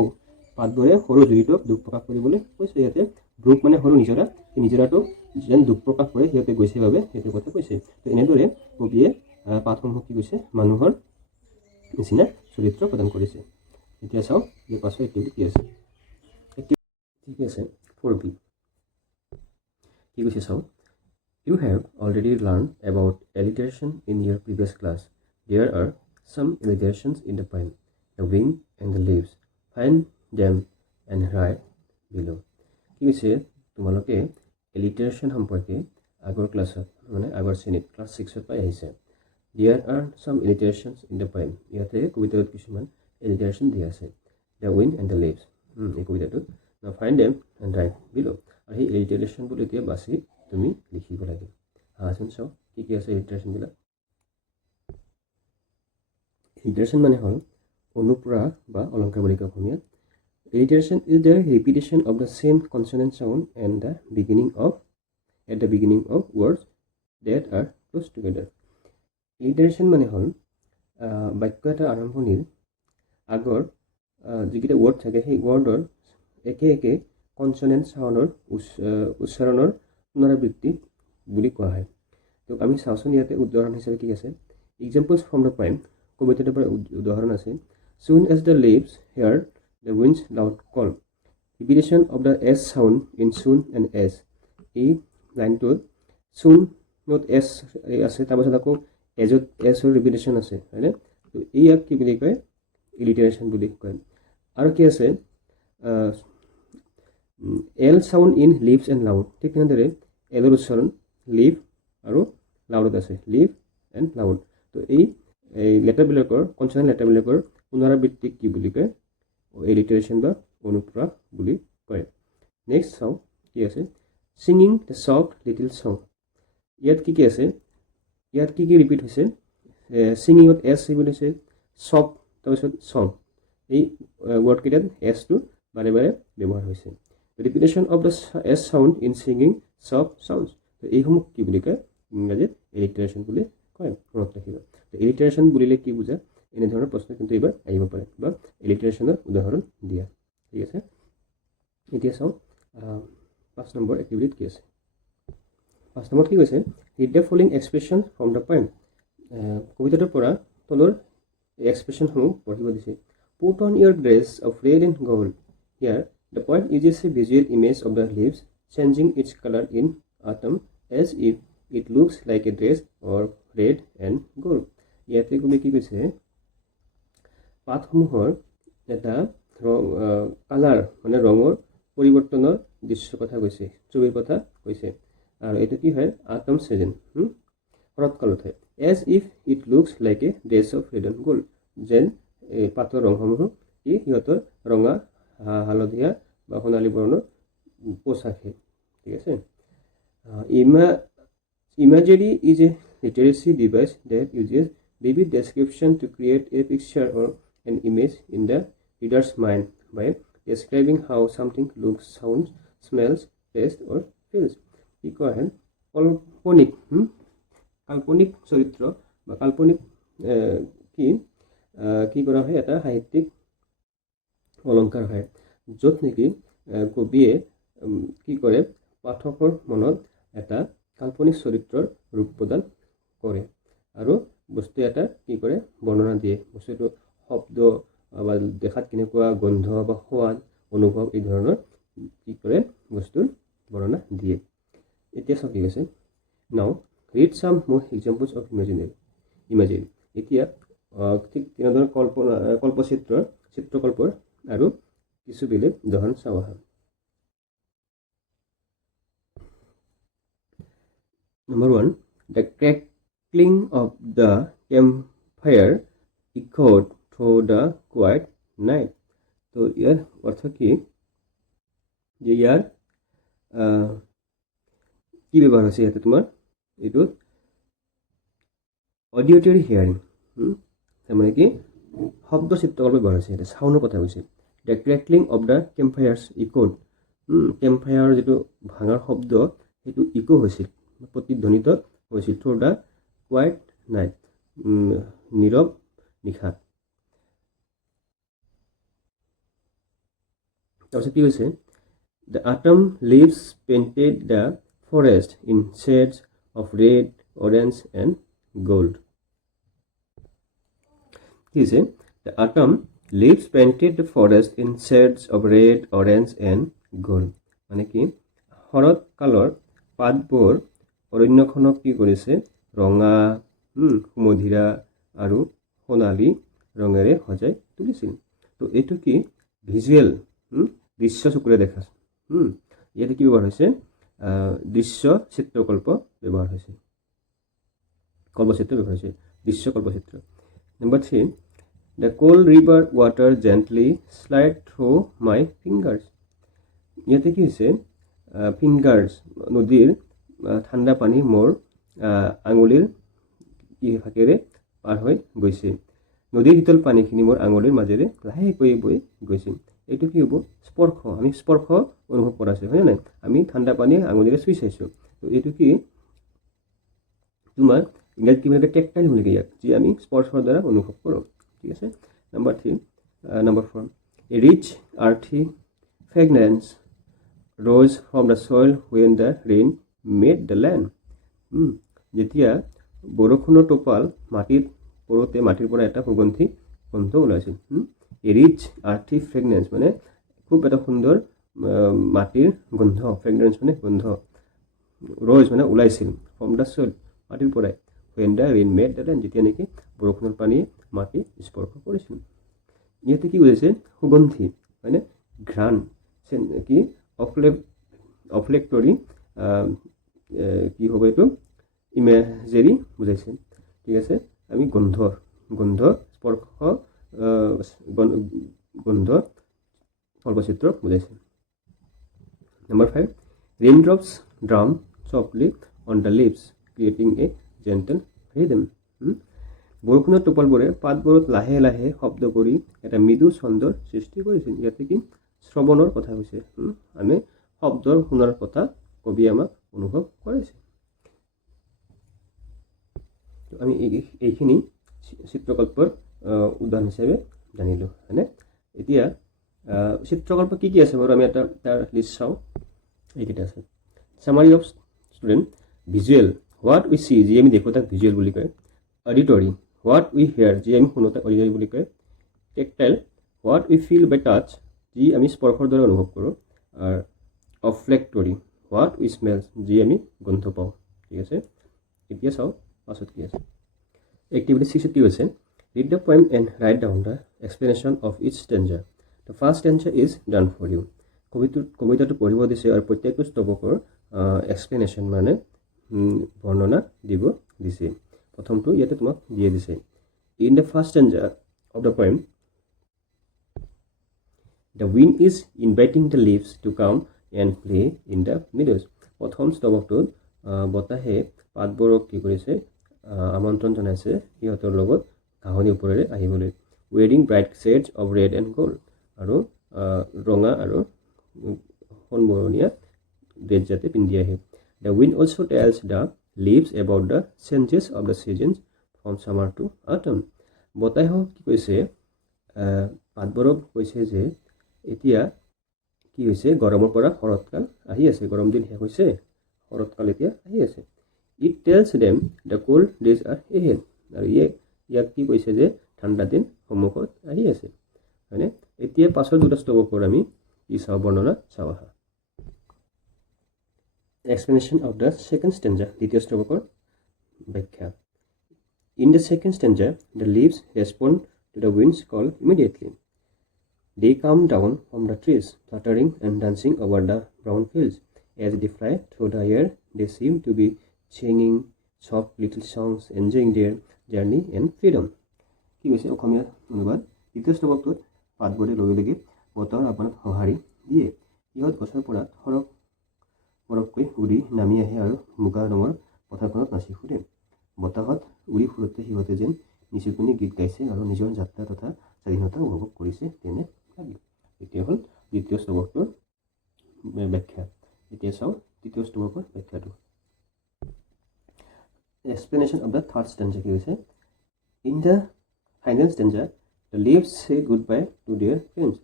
পাতবোৰে সৰু জুৰিটোক দুখ প্ৰকাশ কৰিবলৈ কৈছে ইয়াতে গ্ৰুপ মানে সৰু নিজৰাটোক যেন দুখ প্ৰকাশ কৰে সিহঁতে গৈছে বাবে সেইটো কথা কৈছে তো এনেদৰে কবিয়ে পাতসমূহ কি কৈছে মানুহৰ নিচিনা চৰিত্ৰ প্ৰদান কৰিছে এতিয়া চাওঁ যে পাছৰ এক্টিভিটি কি আছে ঠিক আছে 4b কি কৈছে চাওঁ You have already learned about alliteration in your previous class. There are some alliterations in the poem, the wind and the leaves. Find them and write below. কি কৈছে তোমালোকে alliteration সম্পৰ্কে আগৰ ক্লাছত মানে আগৰ শ্ৰেণীত ক্লাছ 6ত পাই আহিছে There are some alliterations in the poem. ইয়াতে কবিতাত কিছুমান alliteration দিয়া আছে the wind and the leaves এই কবিতাটোত now find them and write below আৰু সেই alliteration বোৰ এতিয়া বাছি তুমি লিখিব লাগে আসুন চাও কি কি আছে alliteration বিলাক alliteration মানে হল অনুপ্ৰাস বা অলংকাৰ বুলি কয় অসমীয়াত alliteration is the repetition of the same consonant sound at the beginning of words that are close together alliteration মানে হল বাক্য এটা আৰম্ভণিৰ আগৰ যিকেইটা ৱৰ্ড থাকে সেই ৱৰ্ডৰ একে একে কনসনেন্ট সাউন্ডৰ উচ্চাৰণৰ পুনৰাবৃত্তি বুলি কোৱা হয় তো আমি চাওঁচোন ইয়াতে উদাহৰণ হিচাপে কি আছে এক্সাম্পলছ ফ্ৰম দ্য পয়েম কবিতাটোৰ পৰা উদাহৰণ আছে soon as the leaves hear the wind's loud call repetition of the s sound in soon and as এই লাইনটোত soon not s আছে তাৰপাছত আকৌ এজত s ৰ ৰিপিটেশন আছে হয়নে তো ইয়াক কি বুলি কয় alliteration বুলি কয় আৰু কি আছে L sound in leaves and loud, ঠিক তেনেদৰে এলৰ উচ্চাৰণ লিভ আৰু লাউডত আছে, লিভ এণ্ড লাউড। তো এই লেটাৰবিলাকৰ কনচনেণ্ট লেটাৰবিলাকৰ পুনৰাবৃত্তিক কি বুলি কয়? এলিটাৰেশ্যন বা অনুপ্ৰাস বুলি কয়। নেক্সট চাওঁ কি আছে, singing the soft little song. ইয়াত কি কি আছে? ইয়াত কি কি ৰিপিট হৈছে? ছিংগিঙত এছ ৰিপিট হৈছে, ছফ্ট তাৰপিছত ছং, এই ৱৰ্ডকেইটাত এছটো বাৰে বাৰে ব্যৱহাৰ হৈছে। Repetition of the S sound in singing soft sounds, এইসমূহ কি বুলি কয়? ইংৰাজীত এলিটাৰেশ্যন বুলি কয়, মনত ৰাখিব। এলিটাৰেশ্যন বুলিলে কি বুজা? এনেধৰণৰ প্ৰশ্ন কিন্তু এইবাৰ আহিব পাৰে, বা এলিটাৰেশ্যনৰ উদাহৰণ দিয়া। ঠিক আছে, এতিয়া চাওঁ 5 নম্বৰ এক্টিভিটিত কি আছে। 5 নম্বৰত কি কৈছে? Read the following expression from the poem. কবিতাটোৰ পৰা তলৰ এক্সপ্ৰেছনসমূহ পঢ়িব দিছে। Put on your dress of red and gold. Here, the poet uses a visual image of the leaves changing its color in autumn as if it looks like a dress or red and gold. ইয়াতে কবি কি কৈছে? পাতসমূহৰ এটা colour মানে ৰঙৰ পৰিৱৰ্তনৰ দৃশ্যৰ কথা কৈছে, ছবিৰ কথা কৈছে। আৰু এইটো কি হয়? আটম ছিজন, শৰৎকালত হয়। As if it looks like a dress of red and gold, যেন এই পাতৰ ৰংসমূহ কি সিহঁতৰ ৰঙা, হালধীয়া বা সোণালী বৰণৰ পোচাকে। ঠিক আছে, imagery is a literary device that uses vivid description to create a picture or an image in the reader's mind by describing how something looks, sounds, smells, tastes or feels. কি কোৱা হয়? কাল্পনিক চৰিত্ৰ বা কাল্পনিক কি কৰা হয়? এটা সাহিত্যিক অলংকাৰ হয়, য'ত নেকি কবিয়ে কি কৰে? পাঠকৰ মনত এটা কাল্পনিক চৰিত্ৰৰ ৰূপ প্ৰদান কৰে আৰু বস্তু এটা কি কৰে? বৰ্ণনা দিয়ে। বস্তুটো শব্দ বা দেখাত কেনেকুৱা, গন্ধ বা সোৱাদ, অনুভৱ, এই ধৰণৰ কি কৰে? বস্তুৰ বৰ্ণনা দিয়ে। এতিয়া চাওঁ কি কৈছে। নাও ৰিড চাম মোৰ এক্সাম্পলছ অফ ইমাজিনেৰী। এতিয়া ঠিক তেনেধৰণৰ চিত্ৰকল্পৰ আৰু কিছু বেলেগ উদাহৰণ চাওঁ আহা। Number 1, the crackling of the campfire echoed through the quiet night. তো ইয়াৰ অৰ্থ কি? যে ইয়াৰ কি ব্যৱহাৰ হৈছে ইয়াতে? তোমাৰ এইটো অডিঅ'টৰী হিয়াৰিং, তাৰমানে কি শব্দ চিত্ৰকল্প ব্যৱহাৰ হৈছে, ইয়াতে চাউণ্ডৰ কথা কৈছে। দ্য ক্ৰেকলিং অফ দ্য কেম্পফায়াৰ্ছ ইক'ড, কেম্পফায়াৰৰ যিটো ভাঙাৰ শব্দ সেইটো ইকো হৈছিল, প্ৰতিধ্বনিত হৈছিল। থ্ৰু দ্য কুৱাইট নাইট, নীৰৱ নিশাত। তাৰপিছত কি হৈছে? The autumn leaves painted the forest in shades of red, orange and gold. কি হৈছে? The autumn leaves painted the forest in shades of red, orange and gold. মানে কি শৰৎ কালৰ পাতবোৰ অৰণ্যখনক কি কৰিছে? ৰঙা, সুমধুৰা আৰু সোণালী ৰঙেৰে সজাই তুলিছিল। তো এইটো কি ভিজুৱেল, দৃশ্য চকুৰে দেখা। ইয়াতে কি ব্যৱহাৰ হৈছে? দৃশ্য চিত্ৰকল্প ব্যৱহাৰ হৈছে, কল্পচিত্ৰ ব্যৱহাৰ হৈছে, দৃশ্য কল্পচিত্ৰ। Number 3, the cold river water gently slide through my fingers. ইয়াতে কি হৈছে? ফিংগাৰ্ছ, নদীৰ ঠাণ্ডা পানী মোৰ আঙুলিৰ ফাকেৰে পাৰ হৈ গৈছে। নদীৰ শীতল পানীখিনি মোৰ আঙুলিৰ মাজেৰে লাহেকৈ বৈ গৈছিল। এইটো কি হ'ব? স্পৰ্শ। আমি স্পৰ্শ অনুভৱ কৰা আছে, হয়নে নাই? আমি ঠাণ্ডা পানী আঙুলিৰে চুই চাইছোঁ। তো এইটো কি তোমাৰ ইংৰাজীত কি বুলি কয়? টেকটাইল বুলি কয় ইয়াক, যি আমি স্পৰ্শৰ দ্বাৰা অনুভৱ কৰোঁ। ঠিক আছে। Number 4, a rich earthy fragrance rose from the soil when the rain made the land. যেতিয়া বৰষুণৰ টোপাল মাটিত পৰোঁতে মাটিৰ পৰা এটা সুগন্ধি গন্ধ ওলাইছিল। এ ৰিচ আৰ্থি ফ্ৰেগনেন্স মানে খুব এটা সুন্দৰ মাটিৰ গন্ধ, ফ্ৰেগনেন্স মানে গন্ধ, ৰ'জ মানে ওলাইছিল, ফ্ৰম দ্য ছইল মাটিৰ পৰাই, when the rain made the land যেতিয়া নেকি বৰষুণৰ পানীয়ে মাটি স্পৰ্শ কৰিছিল। ইয়াতে কি বুজাইছে? সুগন্ধি, হয়নে? ঘ্ৰাণ, কি অফলেক্টৰী কি হ'ব এইটো ইমেজেৰী বুজাইছে ঠিক আছে আমি গন্ধ স্পৰ্শ গন্ধ কল্পচিত্ৰ বুজাইছে Number 5 raindrops drum softly on the leaves creating a gentle rhythm বৰষুণৰ টোপালবোৰে পাতবোৰত লাহে লাহে শব্দ কৰি এটা মৃদু ছন্দৰ সৃষ্টি কৰিছিল ইয়াতে কি শ্ৰৱণৰ কথা হৈছে আমি শব্দৰ শুনাৰ কথা কবি আমাক অনুভৱ কৰাইছে আমি এইখিনি চিত্ৰকল্পৰ উদাহৰণ হিচাপে জানিলোঁ হয়নে এতিয়া চিত্ৰকল্প কি আছে বাৰু আমি এটা তাৰ লিষ্ট চাওঁ এইকেইটা আছে summary of student visual what we see যি আমি দেখোঁ তাক ভিজুৱেল বুলি কয় অডিটৰী হোৱাট উই হেয়াৰ যি আমি শুনো তাক অডিটৰী বুলি কয় tactile what we feel by touch যি আমি স্পৰ্শৰ দ্বাৰা অনুভৱ কৰোঁ আৰু অফলেক্টৰী হোৱাট উই স্মেল যি আমি গোন্ধ পাওঁ ঠিক আছে এতিয়া চাওঁ পাছত কি আছে এক্টিভিটি 6 কি হৈছে read the poem and write down the explanation of each stanza the first stanza is done for you কবিতাটো পঢ়িব দিছে আৰু প্ৰত্যেকটো স্তবকৰ এক্সপ্লেনেশ্যন মানে বৰ্ণনা দিব দিছে প্ৰথমটো ইয়াতে তোমাক দিয়ে দিছে in the first stanza of the poem the wind is inviting the leaves to come and play in the meadows প্ৰথম স্তবকটোত বতাহে পাতবোৰক কি কৰিছে আমন্ত্ৰণ জনাইছে সিহঁতৰ লগত ঘাঁহনিৰ ওপৰেৰে আহিবলৈ wearing bright shades of red and gold আৰু ৰঙা আৰু সোণবৰণীয়া ড্ৰেছ যাতে পিন্ধি আহে the wind also' tells the leaves about the changes of the seasons from summer to autumn বতাহে কি কৈছে পাতবোৰক কৈছে যে এতিয়া কি হৈছে গৰমৰ পৰা শৰৎকাল আহি আছে গৰম দিন শেষ হৈছে শৰৎকাল এতিয়া আহি আছে it tales them the cold days R ahead আৰু ইয়াক কি কৈছে যে ঠাণ্ডা দিন সন্মুখত আহি আছে হয়নে এতিয়া পাছৰ দুটা স্তবকৰ আমি কি চাওঁ বৰ্ণনা চাওঁ আহা explanation of the second stanza দ্বিতীয় স্তবকৰ ব্যাখ্যা in the second stanza the leaves respond to the wind's call immediately They come down from the trees, fluttering and dancing over the brown fields. As they fly through the air, they seem to be singing soft little songs, enjoying their journey and freedom. কি কৈছে অসমীয়া অনুবাদ দ্বিতীয় স্তবকটোত পাতবোৰে লগে লগে বতাহৰ আপোনাক সঁহাৰি দিয়ে ইহঁত গছৰ পৰা সৰহকৈ উৰি নামি আহে আৰু মুগা ৰঙৰ পথাৰখনত নাচি ফুৰে বতাহত উৰি ফুৰোতে সিহঁতে যেন নিচুকনি গীত গাইছে আৰু নিজৰ যাত্ৰা তথা স্বাধীনতা উপভোগ কৰিছে তেনে লাগিল এতিয়া হ'ল দ্বিতীয় স্তবকটোৰ ব্যাখ্যা এতিয়া চাওঁ তৃতীয় স্তবকৰ ব্যাখ্যাটো explanation of the third stanza কি হৈছে in the final stanza the leaves say goodbye to their friends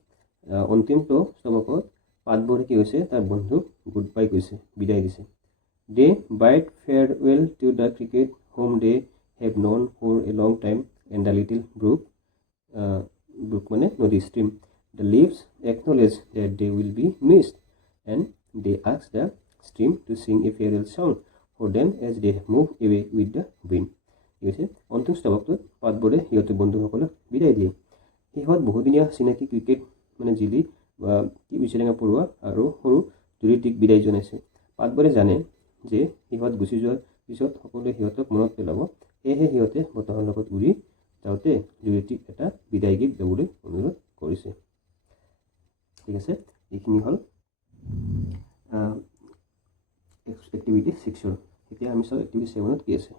অন্তিমটো স্তবকত পাতবোৰে কি হৈছে তাৰ বন্ধুক গুড বাই কৈছে বিদায় দিছে they bade farewell to the cricket home they have known for a long time and the little brook মানে নদী stream the leaves acknowledge that they will be missed and they ask the stream to sing a farewell sound for them as they move away with the wind ঠিক আছে অন্তিম স্তবকটোত পাতবোৰে সিহঁতৰ বন্ধুসকলক বিদায় দিয়ে সিহঁত বহুদিনীয়া চিনাকি ক্ৰিকেট মানে জিলি বা বিচেৰেঙা পৰুৱা আৰু সৰু জুৰিটিক বিদায় জনাইছে পাতবোৰে জানে যে সিহঁত গুচি যোৱাৰ পিছত সকলোৱে সিহঁতক মনত পেলাব সেয়েহে সিহঁতে বতাহৰ লগত উৰি যাওঁতে জুৰিটিক এটা বিদায় গীত গাবলৈ অনুৰোধ কৰিছে ঠিক আছে এইখিনি হ'ল এক্টিভিটি 6 এতিয়া আমি চাওঁ এক্টিভিটি 7ত কি আছে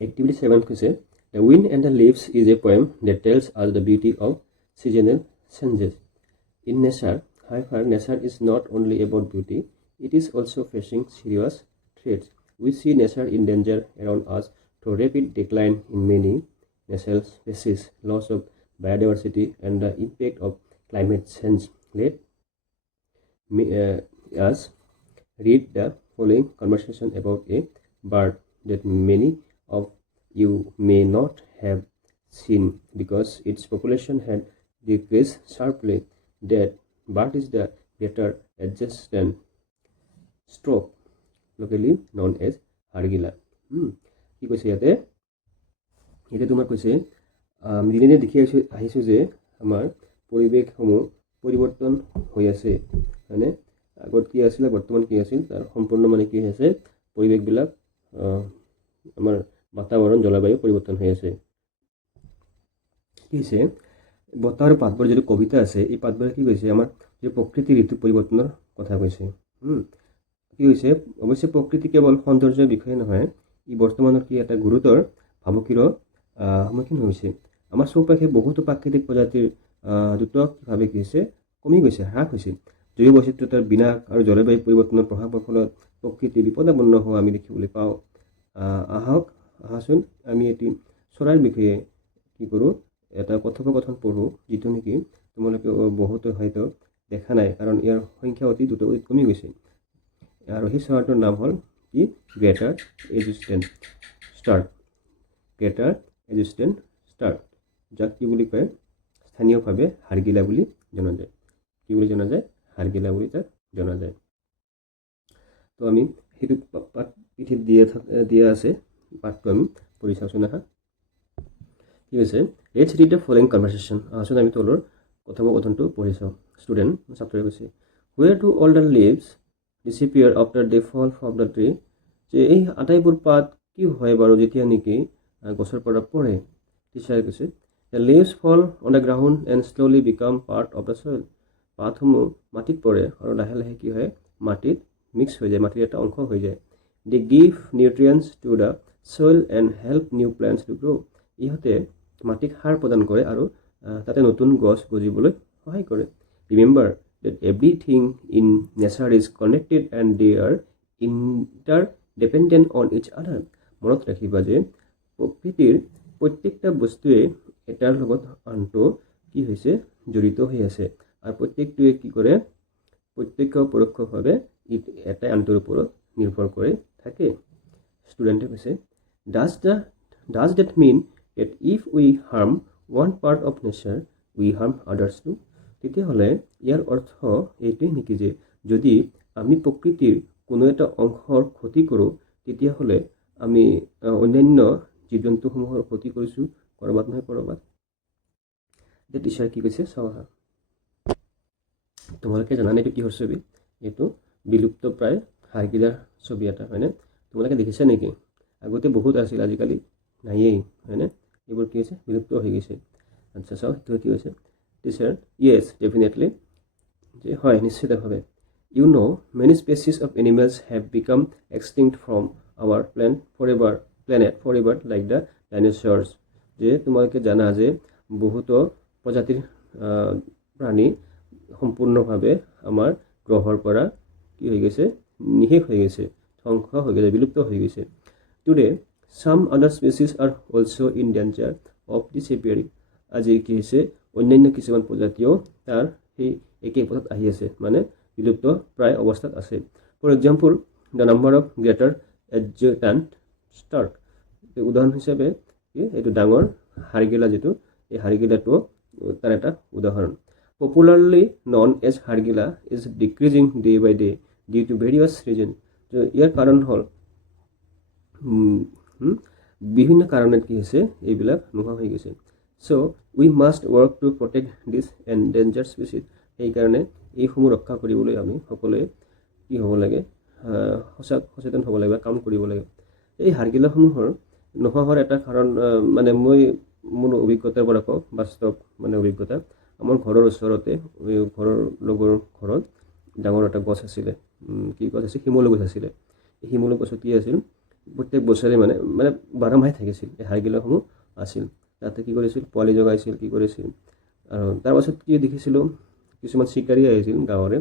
এক্টিভিটি 7 কৈছে the wind and the leaves is a poem that tells us the beauty of seasonal changes in nature. However, nature is not only about beauty, it is also facing serious threats. We see nature in danger around us through rapid decline in many natural species, loss of biodiversity, and the impact of climate change. Let us read the following conversation about a bird that many of you may not have seen because its population had decreased sharply. That bird is the greater adjacent stork, locally known as hargilla. কি কৈছে ইয়াতে তোমাৰ কৈছে আমি দিনে দেখি আহিছোঁ যে আমাৰ পৰিৱেশসমূহ পৰিৱৰ্তন হৈ আছে মানে আগত কি আছিল বৰ্তমান কি আছিল তাৰ সম্পূৰ্ণ মানে কি হৈ আছে পৰিৱেশবিলাক আমাৰ বাতাবৰণ জলবায়ু পৰিৱৰ্তন হৈ আছে কি হৈছে বতাহ আৰু পাতবোৰ যিটো কবিতা আছে এই পাতবোৰে কি কৈছে আমাৰ যে প্ৰকৃতিৰ ঋতু পৰিৱৰ্তনৰ কথা কৈছে কি হৈছে অৱশ্যে প্ৰকৃতি কেৱল সৌন্দৰ্যৰ বিষয়ে নহয় ই বৰ্তমানৰ কি এটা গুৰুতৰ ভাবুকিৰ সন্মুখীন হৈছে আমাৰ চৌপাশে বহুতো প্ৰাকৃতিক প্ৰজাতিৰ দ্ৰুতভাৱে কি হৈছে কমি গৈছে হ্ৰাস হৈছে জৈৱ বৈচিত্ৰতাৰ বিনাশ আৰু জলবায়ু পৰিৱৰ্তনৰ প্ৰভাৱৰ ফলত প্ৰকৃতি বিপদাপন্ন হোৱা আমি দেখিবলৈ পাওঁ আহাচোন আমি এটি চৰাইৰ বিষয়ে কি কৰোঁ এটা কথোপকথন পঢ়োঁ যিটো নেকি তোমালোকে বহুতো হয়তো দেখা নাই কাৰণ ইয়াৰ সংখ্যা অতি দ্ৰুত কমি গৈছে আৰু সেই চৰাইটোৰ নাম হ'ল কি গ্ৰেটাৰ এজুষ্টেণ্ট ষ্টাৰ্ক যাক কি বুলি কয় স্থানীয়ভাৱে হাড়গিলা বুলি জনা যায় কি বুলি জনা যায় হাড়গিলা বুলি তাক জনা যায় তো আমি সেইটো পাঠ পিঠিত দিয়া আছে পাঠটো আমি পঢ়ি চাওঁচোন আহা কি হৈছে let's read the following conversation আহচোন আমি তলৰ কথোপকথনটো পঢ়ি চাওঁ ষ্টুডেণ্ট ছাত্ৰই কৈছে where do all the leaves disappear after they fall from the tree যে এই আটাইবোৰ পাত কি হয় বাৰু যেতিয়া নেকি গছৰ পৰা পৰে টিচাৰে কৈছে the leaves fall on the ground and slowly become part of the soil পাতসমূহ মাটিত পৰে আৰু লাহে লাহে কি হয় মাটিত মিক্স হৈ যায় মাটিৰ এটা অংশ হৈ যায় they give nutrients to the soil and help new plants to grow' ইহঁতে মাটিক সাৰ প্ৰদান কৰে আৰু তাতে নতুন গছ গজিবলৈ সহায় কৰে remember that everything in nature is connected and they are interdependent on each other মনত ৰাখিবা যে প্ৰকৃতিৰ প্ৰত্যেকটা বস্তুৱে এটাৰ লগত আনটো কি হৈছে জড়িত হৈ আছে আৰু প্ৰত্যেকটোৱে কি কৰে প্ৰত্যক্ষ পৰোক্ষভাৱে এটাই আনটোৰ ওপৰত নিৰ্ভৰ কৰি থাকে ষ্টুডেণ্টে কৈছে does that mean that if we harm one part of nature we harm others too তেতিয়াহ'লে ইয়াৰ অৰ্থ এইটোৱেই নেকি যে যদি আমি প্ৰকৃতিৰ কোনো এটা অংশৰ ক্ষতি কৰোঁ তেতিয়াহ'লে আমি অন্যান্য জীৱ জন্তুসমূহৰ ক্ষতি কৰিছোঁ ক'ৰবাত নহয় ক'ৰবাত এতিয়া টিচাৰে কি কৈছে চাওঁ আহা তোমালোকে জানানে এইটো কিহৰ ছবি এইটো বিলুপ্ত প্ৰায় হাড়গিলাৰ ছবি এটা হয়নে তোমালোকে দেখিছা নেকি আগতে বহুত আছিল আজিকালি নায়েই হয়নে এইবোৰ কি হৈছে বিলুপ্ত হৈ গৈছে আচ্ছা চাওঁ সেইটো কি হৈছে টিচাৰ য়েছ ডেফিনেটলি যে হয় নিশ্চিতভাৱে you know' many species of animals have become extinct from our planet forever like the dinosaurs যে তোমালোকে জানা যে বহুতো প্ৰজাতিৰ প্ৰাণী সম্পূৰ্ণভাৱে আমাৰ গ্ৰহৰ পৰা কি হৈ গৈছে নিশেষ হৈ গৈছে ধ্বংস হৈ গৈছে বিলুপ্ত হৈ গৈছে today some other species are also' in danger of disappearing আজি কি হৈছে অন্যান্য কিছুমান প্ৰজাতিও তাৰ সেই একেই পথত আহি আছে মানে বিলুপ্ত প্ৰায় অৱস্থাত আছে for example the number of greater adjutant stork উদাহৰণ হিচাপে এইটো ডাঙৰ হাড়গিলা যিটো এই হাড়গিলাটো তাৰ এটা উদাহৰণ পপুলাৰলি নন এজ হাড়গিলা is decreasing day by day due to various reason ইয়াৰ কাৰণ হ'ল বিভিন্ন কাৰণত কি হৈছে এইবিলাক নোহোৱা হৈ গৈছে so' we must work to protect this endangered species সেইকাৰণে এইসমূহ ৰক্ষা কৰিবলৈ আমি সকলোৱে কি হ'ব লাগে সচেতন হ'ব লাগে বা কাম কৰিব লাগে এই হাড়গিলাসমূহৰ নোহোৱা হোৱাৰ এটা কাৰণ মানে মই মোৰ অভিজ্ঞতাৰ পৰা কওঁ বাস্তৱ মানে অভিজ্ঞতা আমাৰ ঘৰৰ ওচৰতে ঘৰৰ লগৰ ঘৰত ডাঙৰ এটা গছ আছিলে কি গছ আছিল শিমলু গছ আছিলে এই শিমলু গছত কি আছিল প্ৰত্যেক বছৰে মানে বাৰমাহে থাকিছিল এই হাড়গিলাসমূহ আছিল তাতে কি কৰিছিল পোৱালি জগাইছিল কি কৰিছিল আৰু তাৰপাছত কি দেখিছিলোঁ কিছুমান চিকাৰী আহিছিল গাঁৱৰে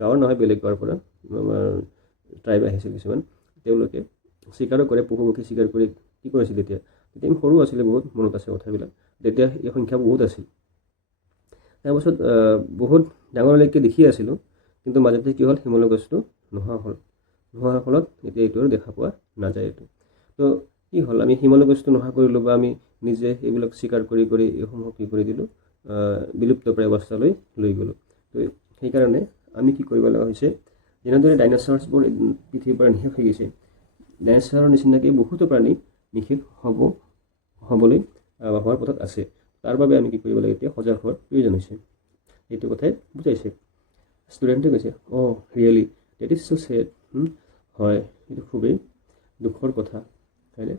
গাঁৱৰ নহয় বেলেগ গাঁৱৰ পৰা আমাৰ ট্ৰাইব আহিছিল কিছুমান তেওঁলোকে চিকাৰো কৰে পশু পক্ষী চিকাৰ কৰি কি কৰিছিল তেতিয়া আমি সৰু আছিলে বহুত মনত আছে কথাবিলাক তেতিয়া এই সংখ্যা বহুত আছিল তাৰপাছত বহুত ডাঙৰলৈকে দেখি আছিলোঁ কিন্তু মাজতে কি হ'ল শিমলু গছটো নোহোৱাৰ ফলত এতিয়া এইটো আৰু দেখা পোৱা নাযায় এইটো তো কি হ'ল আমি শিমলু গছটো নোহোৱা কৰিলোঁ বা আমি নিজে এইবিলাক চিকাৰ কৰি এইসমূহ কি কৰি দিলোঁ বিলুপ্ত প্ৰায় অৱস্থালৈ লৈ গ'লোঁ তো সেইকাৰণে আমি কি কৰিব লগা হৈছে যেনেদৰে ডাইন'ছৰ্ছবোৰ পৃথিৱীৰ পৰা নিশেষ হৈ গৈছে ডাইন'ছৰৰ নিচিনাকৈ বহুতো প্ৰাণী নিশেষ হোৱাৰ পথত আছে তাৰ বাবে আমি কি কৰিব লাগে এতিয়া সজাগ হোৱাৰ প্ৰয়োজন হৈছে এইটো কথাই বুজাইছে ষ্টুডেণ্টে কৈছে really that is so' sad হয় এইটো খুবেই দুখৰ কথা হয়নে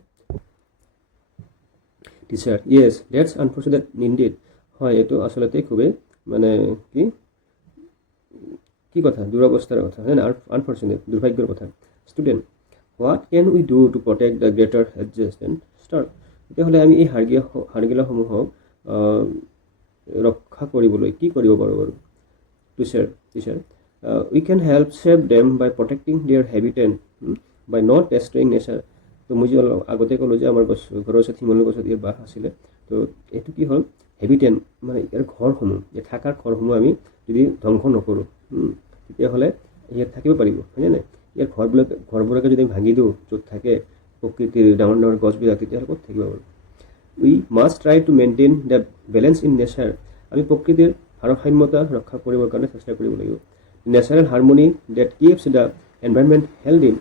teacher yes that's unfortunate indeed হয় এইটো আচলতে খুবেই মানে কি কথা দুৰৱস্থাৰ কথা হয় না আনফৰ্চুনেট দুৰ্ভাগ্যৰ কথা student what can we do to protect the greater adjutant stork তেতিয়াহ'লে আমি এই হাড়গিলাসমূহক ৰক্ষা কৰিবলৈ কি কৰিব পাৰোঁ বাৰু teacher we can help save them by protecting their habitat by not destroying nature তো মই যে অলপ আগতে ক'লোঁ যে আমাৰ ঘৰৰ ওচৰত শিমলু গছত ইয়াৰ বাস আছিলে তো এইটো কি হ'ল হেবিটেট মানে ইয়াৰ ঘৰসমূহ এই থকাৰ ঘৰসমূহ আমি যদি ধ্বংস নকৰোঁ তেতিয়াহ'লে ইয়াত থাকিব পাৰিব হয়নে নাই ইয়াৰ ঘৰবোৰকে যদি আমি ভাঙি দিওঁ য'ত থাকে প্ৰকৃতিৰ ডাঙৰ ডাঙৰ গছবিলাক তেতিয়াহ'লে ক'ত থাকিব বাৰু we must try to maintain the balance in nature আমি প্ৰকৃতিৰ ভাৰসাম্যতা ৰক্ষা কৰিবৰ কাৰণে চেষ্টা কৰিব লাগিব natural harmony that keeps the environment healthy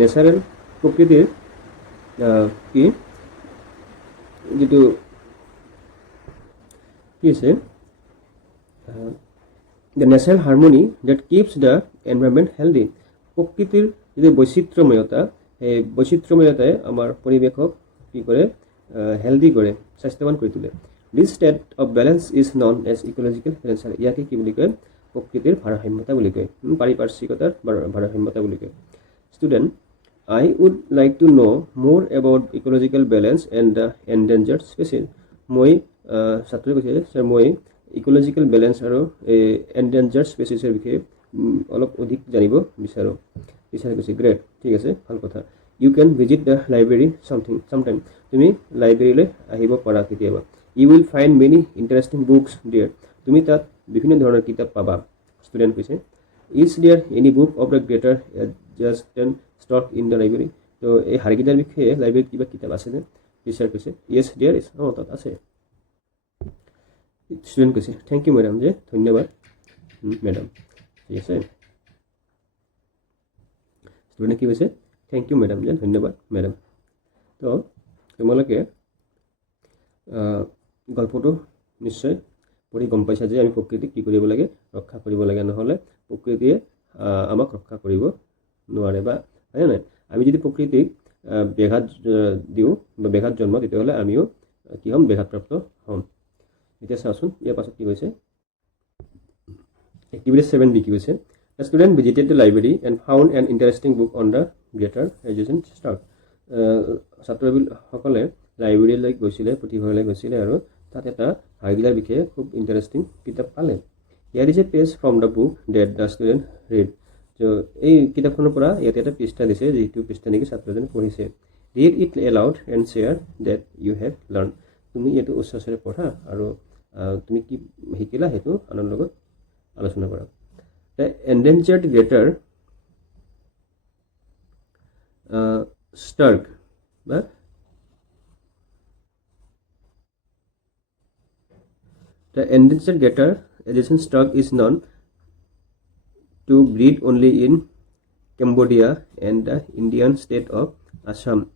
natural প্ৰকৃতিৰ কি যিটো কি আছে the natural harmony that keeps the environment healthy প্ৰকৃতিৰ যিটো বৈচিত্ৰ্যময়তা সেই বৈচিত্ৰ্যময়তাই আমাৰ পৰিৱেশক কি কৰে হেল্ডি কৰে স্বাস্থ্যৱান কৰি তোলে this state of balance is known as ecological balance ইয়াকে কি বুলি কয় প্ৰকৃতিৰ ভাৰসাম্যতা বুলি কয় পাৰিপাৰ্শ্বিকতাৰ ভাৰসাম্যতা বুলি কয় student I would like to know more about ecological balance and the endangered species. মই ছাত্ৰই কৈছে ছাৰ মই ইক'লজিকেল বেলেঞ্চ আৰু এনডেঞ্জাৰ্ড স্পেচিছৰ বিষয়ে অলপ অধিক জানিব বিচাৰোঁ টিচাৰে কৈছে গ্ৰেট ঠিক আছে ভাল কথা you can visit the library sometime তুমি লাইব্ৰেৰীলৈ আহিব পাৰা কেতিয়াবা you will find many interesting books there তুমি তাত বিভিন্ন ধৰণৰ কিতাপ পাবা ষ্টুডেণ্ট কৈছে is there any book of the greater adjutant stork in the library তো এই হাড়গিলাৰ বিষয়ে লাইব্ৰেৰীত কিবা কিতাপ আছেনে টিচাৰ কৈছে য়েছ দেয়াৰ ইজ তাত আছে ষ্টুডেণ্ট কৈছে থেংক ইউ মেডাম যে ধন্যবাদ মেডাম ঠিক আছে ষ্টুডেণ্টে কি কৈছে থেংক ইউ মেডাম যে ধন্যবাদ মেডাম তো তোমালোকে গল্পটো নিশ্চয় পঢ়ি গম পাইছা যে আমি প্ৰকৃতিক কি কৰিব লাগে ৰক্ষা কৰিব লাগে নহ'লে প্ৰকৃতিয়ে আমাক ৰক্ষা কৰিব নোৱাৰে বা হয় নাই আমি যদি প্ৰকৃতিক ব্যাঘাত দিওঁ বা ব্যাঘাত জন্ম তেতিয়াহ'লে আমিও কি হ'ম ব্যাঘাতপ্ৰাপ্ত হ'ম এতিয়া চাওঁচোন ইয়াৰ পাছত কি কৈছে এক্টিভিটি 7B কি কৈছে A student visited the library and found an interesting book on the greater adjacent stock. ছাত্ৰসকলে লাইব্ৰেৰীলৈ গৈছিলে পুথিভঁৰাললৈ গৈছিলে আৰু তাত এটা হাড়গিলাৰ বিষয়ে খুব ইণ্টাৰেষ্টিং কিতাপ পালে Here is a page from the book that the student read. তো এই কিতাপখনৰ পৰা ইয়াতে এটা পৃষ্ঠা দিছে যিটো পৃষ্ঠা নেকি ছাত্ৰজনে পঢ়িছে Read it aloud and share that you have learned. তুমি এইটো উচ্চস্বৰে পঢ়া আৰু তুমি কি শিকিলা সেইটো আনৰ লগত আলোচনা কৰা The endangered greater stork the endangered greater adjacent stork is known to breed only in Cambodia and the Indian state of Assam.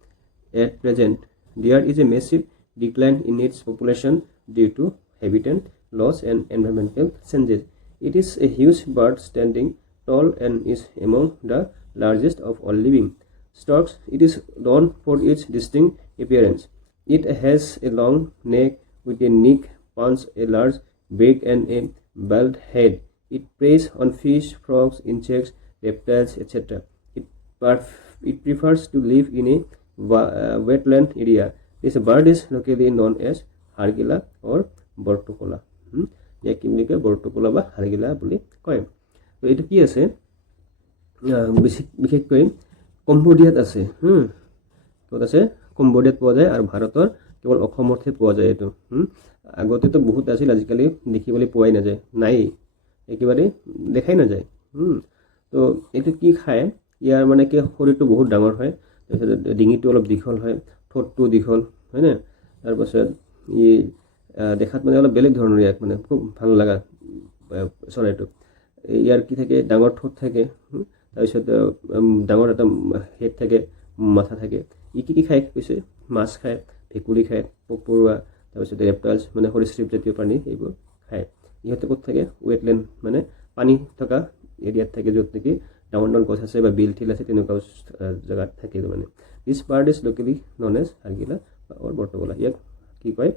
At present, there is a massive decline in its population due to habitat loss and environmental changes. It is a huge bird standing tall and is among the largest of all living storks. It is known for its distinct appearance. It has a long neck with a neck punch, a large beak and a bald head. It preys on fish, frogs, insects, reptiles, etc. It prefers to live in a wetland area. This bird is locally known as hargila or bortokola. ইয়াক কি বুলি কয় বৰটোকোলা বা হাড়গিলা বুলি কয় তো এইটো কি আছে বিশেষকৈ কম্বোডিয়াত আছে ক'ত আছে কম্বোডিয়াত পোৱা যায় আৰু ভাৰতৰ কেৱল অসমতহে পোৱা যায় এইটো আগতেতো বহুত আছিল আজিকালি দেখিবলৈ পোৱাই নাযায় নাই একেবাৰে দেখাই নাযায় তো এইটো কি খায় ইয়াৰ মানে কি শৰীৰটো বহুত ডাঙৰ হয় তাৰপিছত ডিঙিটো অলপ দীঘল হয় ঠোঁটটো দীঘল হয়নে তাৰপাছত ই দেখাত মানে অলপ বেলেগ ধৰণৰ ইয়াক মানে খুব ভাল লগা চৰাইটো ইয়াৰ কি থাকে ডাঙৰ ঠোঁট থাকে তাৰপিছত ডাঙৰ এটা হেড থাকে মাথা থাকে ই কি খায় কৈছে মাছ খায় ভেকুলী খায় পোক পৰুৱা তাৰপিছত ৰেপটাইলছ মানে সৰীসৃপ জাতীয় প্ৰাণী এইবোৰ খায় ইহঁতে ক'ত থাকে ৱেটলেণ্ড মানে পানী থকা এৰিয়াত থাকে য'ত নেকি ডাঙৰ ডাঙৰ গছ আছে বা বিল ঠিল আছে তেনেকুৱা জেগাত থাকে মানে this bird is locally known as hargila or bortokola ইয়াক কি কয়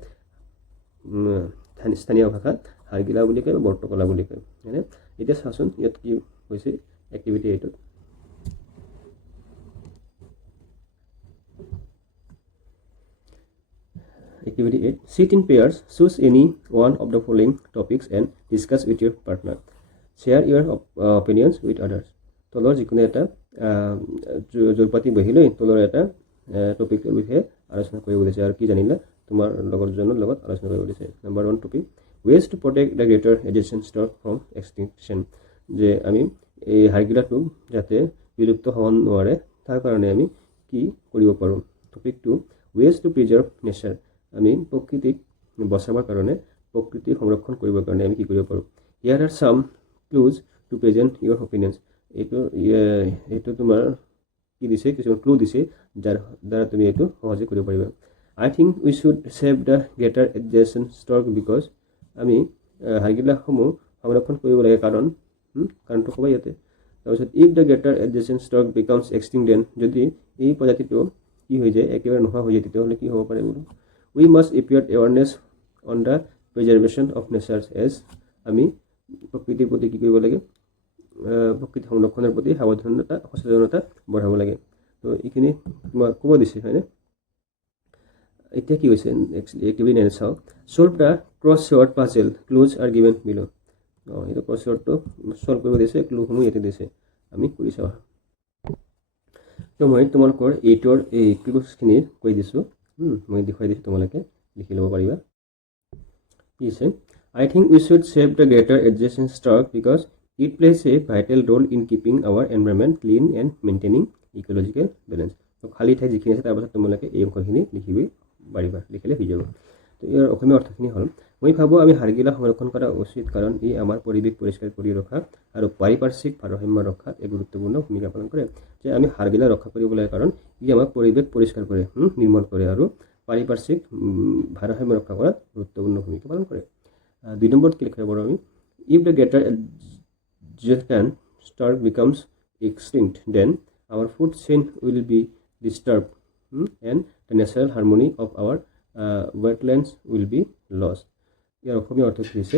স্থানীয় ভাষাত হাৰগিলা বুলি কয় বা বৰ্তকলা বুলি কয় হয়নে এতিয়া চাচোন ইয়াত কি হৈছে এক্টিভিটি এইটোত Activity 8. Sit in pairs. Choose any one of the following topics and discuss with your partner. Share your opinions with others. তলৰ যিকোনো এটা জোৰপাতি বহি লৈ তলৰ এটা টপিকৰ বিষয়ে আলোচনা কৰিব দিছে আৰু কি জানিলা তোমাৰ লগৰজনৰ লগত আলোচনা কৰিব দিছে number 1 topic ways to protect the greater adjacent stock from extinction যে আমি এই হাৰগিলাটো যাতে বিলুপ্ত হ'ব নোৱাৰে তাৰ কাৰণে আমি কি কৰিব পাৰোঁ topic 2 ways to preserve nature আমি প্ৰকৃতিক বচাবৰ কাৰণে প্ৰকৃতি সংৰক্ষণ কৰিবৰ কাৰণে আমি কি কৰিব পাৰোঁ here are some clues to present your opinions এইটো তোমাৰ কি দিছে কিছুমান ক্লু দিছে যাৰ দ্বাৰা তুমি এইটো সহজে কৰিব পাৰিবা I think we should save the greater adjacent stock because আমি হাৰগিলাসমূহ সংৰক্ষণ কৰিব লাগে কাৰণটো ক'বা ইয়াতে তাৰপিছত if the greater adjacent stock becomes extinct then যদি এই প্ৰজাতিটো কি হৈ যায় একেবাৰে নোহোৱা হৈ যায় তেতিয়াহ'লে কি হ'ব পাৰে বোলো we must spread awareness on the preservation of nature as আমি প্ৰকৃতিৰ প্ৰতি কি কৰিব লাগে প্ৰকৃতি সংৰক্ষণৰ প্ৰতি সাৱধানতা সচেতনতা বঢ়াব লাগে তো এইখিনি মই ক'ব দিছে হয়নে এতিয়া কি হৈছে এক্টিভিটি 9 চাও solve the crossword puzzle clues are given below এইটো crosswordটো সলভ কৰিব দিছে ক্লুসমূহ ইয়াতে দিছে আমি কৰি চাওঁ তো মই তোমালোকৰ এইটোৰ এই ক্লুজখিনি কৈ দিছোঁ মই দেখুৱাই দিছোঁ তোমালোকে লিখি ল'ব পাৰিবা কি আছে I think we should save the greater adjacent stock because it plays a vital role in keeping our environment clean and maintaining ecological balance তো খালি ঠাই যিখিনি আছে তাৰ পাছত তোমালোকে এই অংশখিনি লিখিব পাৰিবা লিখিলে হৈ যাব তো ইয়াৰ অসমীয়া অৰ্থখিনি হ'ল মই ভাবোঁ আমি হাৰগিলা সংৰক্ষণ কৰা উচিত কাৰণ ই আমাৰ পৰিৱেশ পৰিষ্কাৰ কৰি ৰখা আৰু পাৰিপাৰ্শ্বিক ভাৰসাম্য ৰখাত এক গুৰুত্বপূৰ্ণ ভূমিকা পালন কৰে যে আমি হাৰগিলা ৰক্ষা কৰিব লাগে কাৰণ ই আমাৰ পৰিৱেশ পৰিষ্কাৰ কৰে নিৰ্মল কৰে আৰু পাৰিপাৰ্শ্বিক ভাৰসাম্য ৰক্ষা কৰাত গুৰুত্বপূৰ্ণ ভূমিকা পালন কৰে 2 নম্বৰত কি লিখিব পাৰোঁ আমি if the greater adjacent stock becomes extinct then our food chain will be disturbed and the natural harmony of our wetlands will be lost ইয়াৰ অসমীয়া অৰ্থ কি হৈছে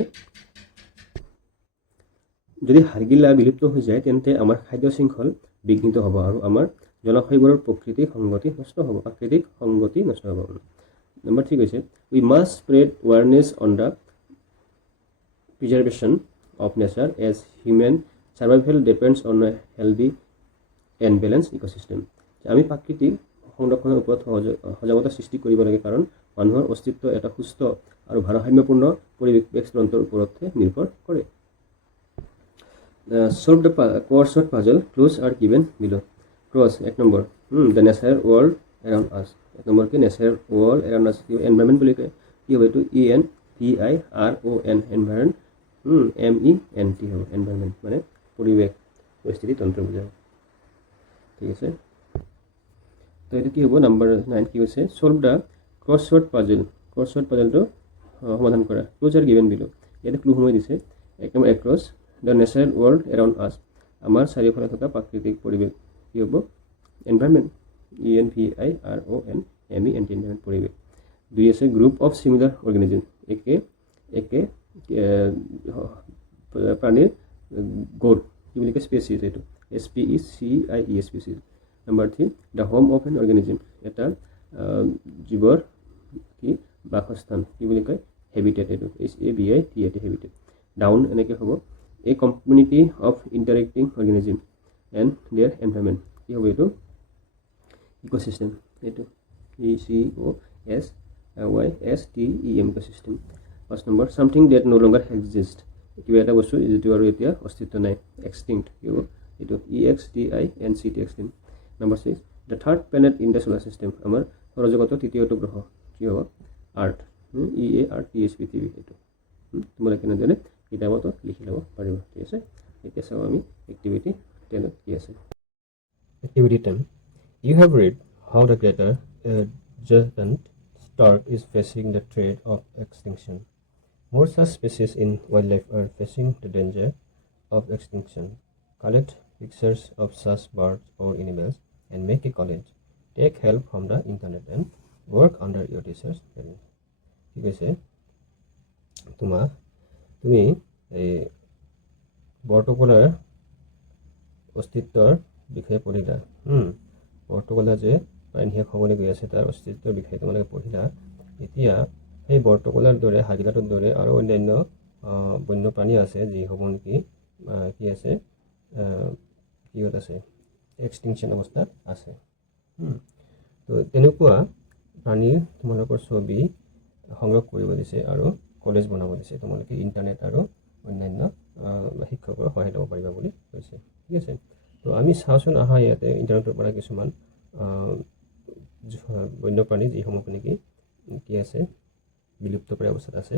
যদি হাৰগিলা বিলুপ্ত হৈ যায় তেন্তে আমাৰ খাদ্য শৃংখল বিঘ্নিত হ'ব আৰু আমাৰ জলাশয়বোৰৰ প্ৰাকৃতিক সংগতি নষ্ট হ'ব নম্বৰ 3 কৈছে we must spread awareness on the preservation of nature as human survival depends on a healthy and balanced ecosystem আমি প্ৰাকৃতিক সংৰক্ষণৰ ওপৰত সজাগতা সৃষ্টি কৰিব লাগে কাৰণ মানুহৰ অস্তিত্ব এটা সুস্থ আৰু ভাৰসাম্যপূৰ্ণ পৰিৱেশ তন্ত্ৰৰ ওপৰত নিৰ্ভৰ কৰে solve the crossword puzzle clues are given below cross 1 number the natural world around us 1 number কি natural world around us environment বুলি কয় কি হ'ব এইটো ENVIRON environment MENT হ'ব environment মানে পৰিৱেশ পৰিস্থিতি তন্ত্ৰ বুজায় ঠিক আছে তো এইটো কি হ'ব নম্বৰ 9 কি হৈছে solve the crossword puzzleটো সমাধান কৰা clues are given below ইয়াতে ক্লু সময় দিছে এক number across the natural world around us আমাৰ চাৰিওফালে থকা প্ৰাকৃতিক পৰিৱেশ কি হ'ব environment ENVIRON MENT environment পৰিৱেশ 2 আছে group of similar organism একে প্ৰাণীৰ গোট কি বুলি কয় স্পেচিছ এইটো SPECIE species number 3 the home of an organism এটা জীৱৰ কি বাসস্থান কি বুলি কয় habitat এইটো HABITAT habitat down এনেকৈ হ'ব a community of interacting organism and their environment কি হ'ব এইটো ecosystem এইটো ECOSYSTEM ecosystem 5 number something that no longer exists কিবা এটা বস্তু যিটো আৰু এতিয়া অস্তিত্ব নাই extinct কি হ'ব এইটো EXTINCT number 6 the third planet in the solar system আমাৰ সৌৰজগতৰ তৃতীয়টো গ্ৰহ কি হ'ব আৰ্থ EARTH পৃথিৱী এইটো তোমালোকে কেনেদৰে কিতাপতো লিখি ল'ব পাৰিবা ঠিক আছে এতিয়া চাওঁ আমি এক্টিভিটি 10 কি আছে activity 10 you have read how the greater adjacent stock is facing the threat of extinction More such species in wildlife are facing the danger of extinction. Collect pictures of such birds or animals and make a college. Take help from the internet and work under your research guidance. ঠিক আছে তুমি এই বৰ্তকলাৰ অস্তিত্বৰ বিষয়ে পঢ়িলা বৰ্তকলা যে প্ৰাণীয়ে খাবলৈ গৈ আছে তাৰ অস্তিত্বৰ বিষয়ে তোমালোকে পঢ়িলা এতিয়া সেই বৰ্তকলাৰ দৰে হাগিলাটোৰ দৰে আৰু অন্যান্য বন্যপ্ৰাণী আছে যিসমূহ নেকি কি আছে কিহত আছে এক্সটিংকশ্যন অৱস্থাত আছে তো তেনেকুৱা প্ৰাণীৰ তোমালোকৰ ছবি সংগ্ৰহ কৰিব দিছে আৰু কলেজ বনাব দিছে তোমালোকে ইণ্টাৰনেট আৰু অন্যান্য শিক্ষকৰ সহায় ল'ব পাৰিবা বুলি কৈছে ঠিক আছে তো আমি চাওঁচোন আহা ইয়াতে ইণ্টাৰনেটৰ পৰা কিছুমান বন্যপ্ৰাণী যিসমূহ নেকি কি আছে বিলুপ্তপ্ৰায় অৱস্থাত আছে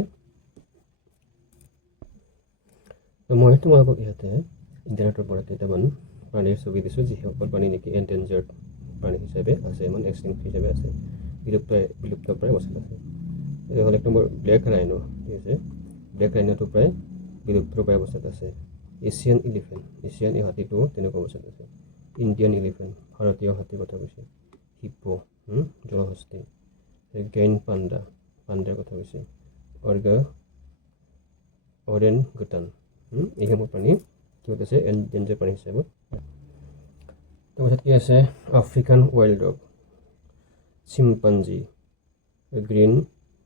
তো মই তোমালোকক ইয়াতে ইণ্টাৰনেটৰ পৰা কেইটামান প্ৰাণীৰ ছবি দিছোঁ যিসকল প্ৰাণী নেকি এণ্ডেঞ্জাৰ্ড প্ৰাণী হিচাপে আছে মানে এক্সটিংক্ট হিচাপে আছে বিলুপ্তপ্ৰায় অৱস্থাত আছে এটা হ'ল এক নম্বৰ ব্লেক ৰাইনো ঠিক আছে ব্লেক ৰাইনোটো প্ৰায় বিলুপ্তপ্ৰায় অৱস্থাত আছে এছিয়ান এলিফেণ্ট এছিয়ান এই হাতীটো তেনেকুৱা অৱস্থাত আছে ইণ্ডিয়ান এলিফেণ্ট ভাৰতীয় হাতীৰ কথা কৈছে হিপ্পো জলহস্তী গেইন পাণ্ডাৰ কথা কৈছে অৰেন গুটান এইসমূহ প্ৰাণী কিহত আছে এণ্ডেঞ্জাৰ্ড প্ৰাণী হিচাপত তাৰপিছত কি আছে African wild dog chimpanzee green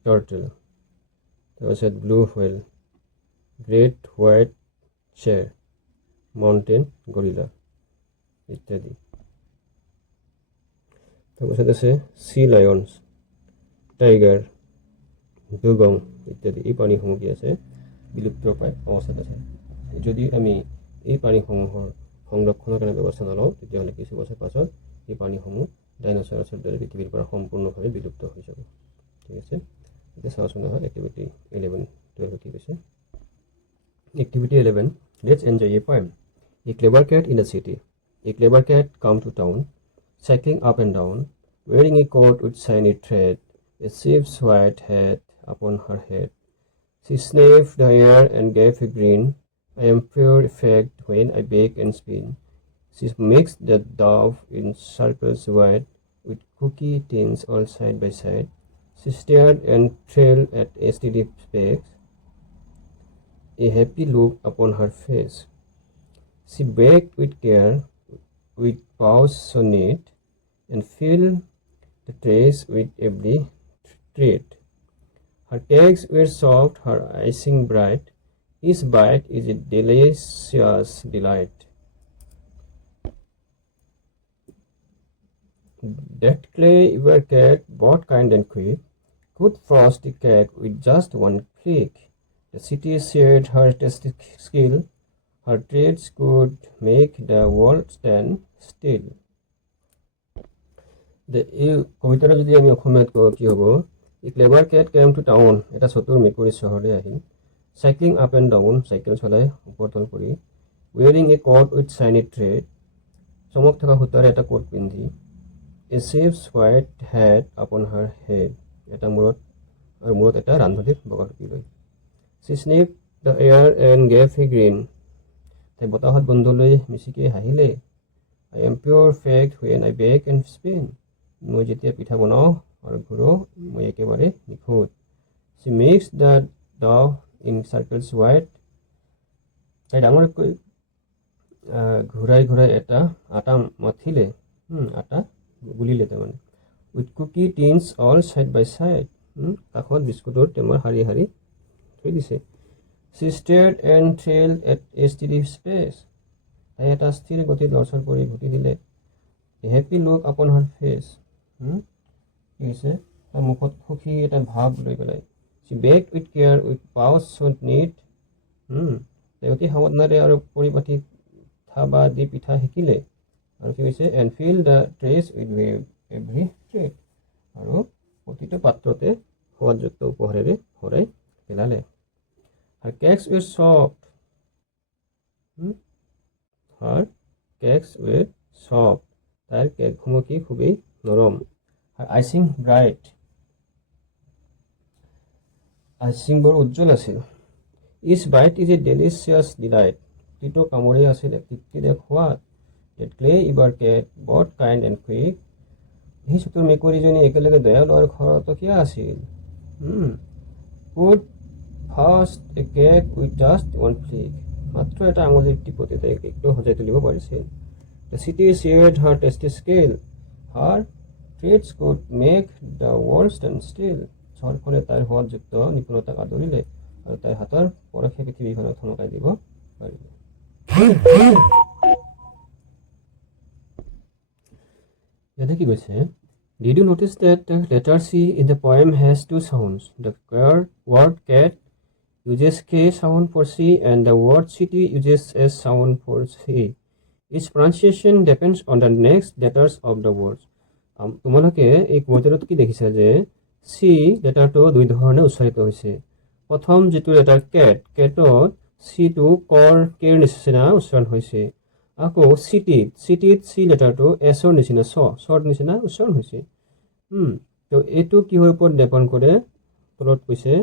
turtle তাৰপিছত ব্লু হুৱেল গ্ৰেট হোৱাইট শ্বেৰ মাউণ্টেইন গৰিলা ইত্যাদি তাৰপিছত আছে চি লায়নছ টাইগাৰ ডুগং ইত্যাদি এই প্ৰাণীসমূহ কি আছে বিলুপ্তপ্ৰায় অৱস্থাত আছে যদি আমি এই প্ৰাণীসমূহৰ সংৰক্ষণৰ কাৰণে ব্যৱস্থা নলওঁ তেতিয়াহ'লে কিছু বছৰ পাছত এই প্ৰাণীসমূহ ডাইন'চৰাছৰ দৰে পৃথিৱীৰ পৰা সম্পূৰ্ণভাৱে বিলুপ্ত হৈ যাব ঠিক আছে এতিয়া চাওঁচোন নহয় এক্টিভিটি 11-12 কি কৈছে Activity 11. Let's enjoy a poem. A clever cat in a city. A clever cat come to town, cycling up and down, wearing a coat with shiny thread, a sheep's white hat upon her head. She sniffed the air and gave a grin. I am pure effect when I bake and spin. She mixed the dough in circles wide, with cookie tins all side by side. She stared and trailed at STD specs, a happy look upon her face. She baked with care, with paws so neat, and filled the trays with every treat. Her cakes were soft, her icing bright. Each bite is a delicious delight. That clever cat, both kind and quick, could frost the cake with just one click. The city shared her tasty skill. Her trades could make the world stand still. এই কবিতাটো যদি আমি অসমীয়াত কওঁ কি হ'ব A clever cat came to town. এটা চতুৰ মেকুৰী চহৰলৈ আহিল cycling up and down cycle চলাই ওপৰতল কৰি wearing a coat with shiny thread চমক থকা সূতাৰে এটা কোট পিন্ধি a sheep's white hat upon her head এটা মূৰত এটা ৰান্ধনিৰ বগা টুপি লৈ She sniffed the air and gave a grin. তাই বতাহত গোন্ধ লৈ মিচিকি হাঁহিলে I am pure fact when I bake and spin. মই যেতিয়া পিঠা বনাওঁ আৰু ঘূৰো মই একেবাৰে নিখুঁত She mixed the dough in circles wide. তাই ডাঙৰকৈ ঘূৰাই এটা আটা মাথিলে আটা গুলিলে তাৰমানে with cookie tins all side by side. কাষত বিস্কুটৰ টেমাৰ শাৰী শাৰী থৈ দিছে She stared and trailed at STD space. তাই এটা স্থিৰ গতিত লৰচৰ কৰি ঘূৰি দিলে A happy look upon her face. কি হৈছে তাৰ মুখত সুখী এটা ভাৱ লৈ পেলাই She baked with care, with paws so neat. তাই অতি সাৱধানেৰে আৰু পৰিপাটি থাবা দি পিঠা শিকিলে আৰু কি হৈছে and filled the trays with every treat. আৰু প্ৰতিটো পাত্ৰতে সোৱাদযুক্ত উপহাৰেৰে ভৰাই পেলালে Her cakes were soft. Her cakes were soft. তাইৰ কেকসমূহ কি খুবেই নৰম Her icing bright. আইচিংবোৰ উজ্জ্বল আছিল। Each bite is a delicious delight, প্ৰতিটো কামোৰেই আছিল এক তৃপ্তিদায়ক সোৱাদ। ডেট ক্লে ইবাৰ কেট বট কাইণ্ড এণ্ড কুইক, সেই চতুৰ মেকুৰীজনী একেলগে দয়ালু আৰু খৰতকীয়া আছিল। Put fast a cake with just one flick, মাত্ৰ এটা আঙুলিৰ টিপতে তাই কেকটো সজাই তুলিব পাৰিছিল। The city shared her tasty skill, her treats could make the world stand still, চহৰখনে তাইৰ সোৱাদযুক্ত নিপুণতাক আদৰিলে আৰু তাইৰ হাতৰ পৰশে পৃথিৱীখনক থমকাই দিব পাৰিলে। ইয়াতে কি কৈছে, Did you notice that the letter C in the poem has two sounds? The word cat uses K sound for C and the word city uses S sound for C. Its pronunciation depends on the next letters of the words. তোমালোকে এই কবিতাটোত কি দেখিছা যে C লেটাৰটো দুই ধৰণে উচ্চাৰিত হৈছে। প্ৰথম যিটো লেটাৰ কেটত চিটো কেৰ নিচিনা উচ্চাৰণ হৈছে। আকৌ চিটিত চি লেটাৰটো এছৰ নিচিনা চৰ নিচিনা উচ্চাৰণ হৈছে। তো এইটো কিহৰ ওপৰত ডিপেণ্ড কৰে, তলত কৈছে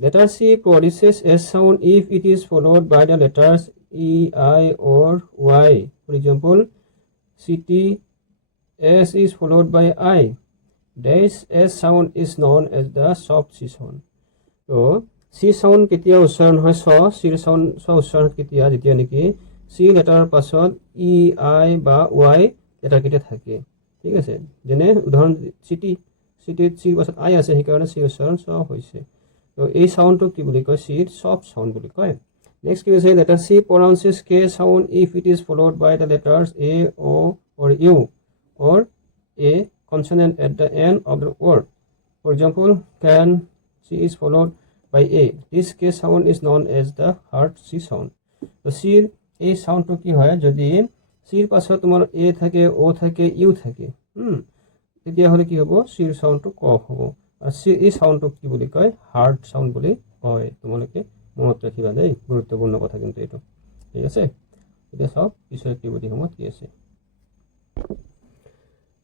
letter C produces S sound if it is followed by the letters E I or Y. For example city S is followed by I, this S sound is known as the soft C sound. তো C sound কেতিয়া উচ্চাৰণ হয় চিৰ sound উচ্চাৰণ কেতিয়া, যেতিয়া নেকি C লেটাৰৰ পাছত ই আই বা ৱাই লেটাৰ কেইটা থাকে। ঠিক আছে, যেনে উদাহৰণ চিটিত চিৰ পাছত আই আছে, সেইকাৰণে চি উচ্চাৰণ হৈছে। তো এই চাউণ্ডটোক কি বুলি কয়, চিৰ চফ্ট চাউণ্ড বুলি কয়। নেক্সট কি হৈছে, letter C pronounces K sound if it is followed by the letters A O or U or a consonant at the end of the word. For example, can C is followed by A. This K sound is known as the hard C sound. So C এই সাউন্ডটো কি হয়, যদি চিৰ পাছত তোমাৰ এ থাকে, অ থাকে, U থাকে, তেতিয়াহ'লে কি হ'ব, চিৰ চাউণ্ডটো ক হ'ব। আৰু চি এই চাউণ্ডটোক কি বুলি কয়, হাৰ্ড চাউণ্ড বুলি কয়। তোমালোকে মনত ৰাখিবা দেই, গুৰুত্বপূৰ্ণ কথা কিন্তু এইটো। ঠিক আছে, এতিয়া চাওক পিছৰ এক্টিভিটিসমূহত কি আছে।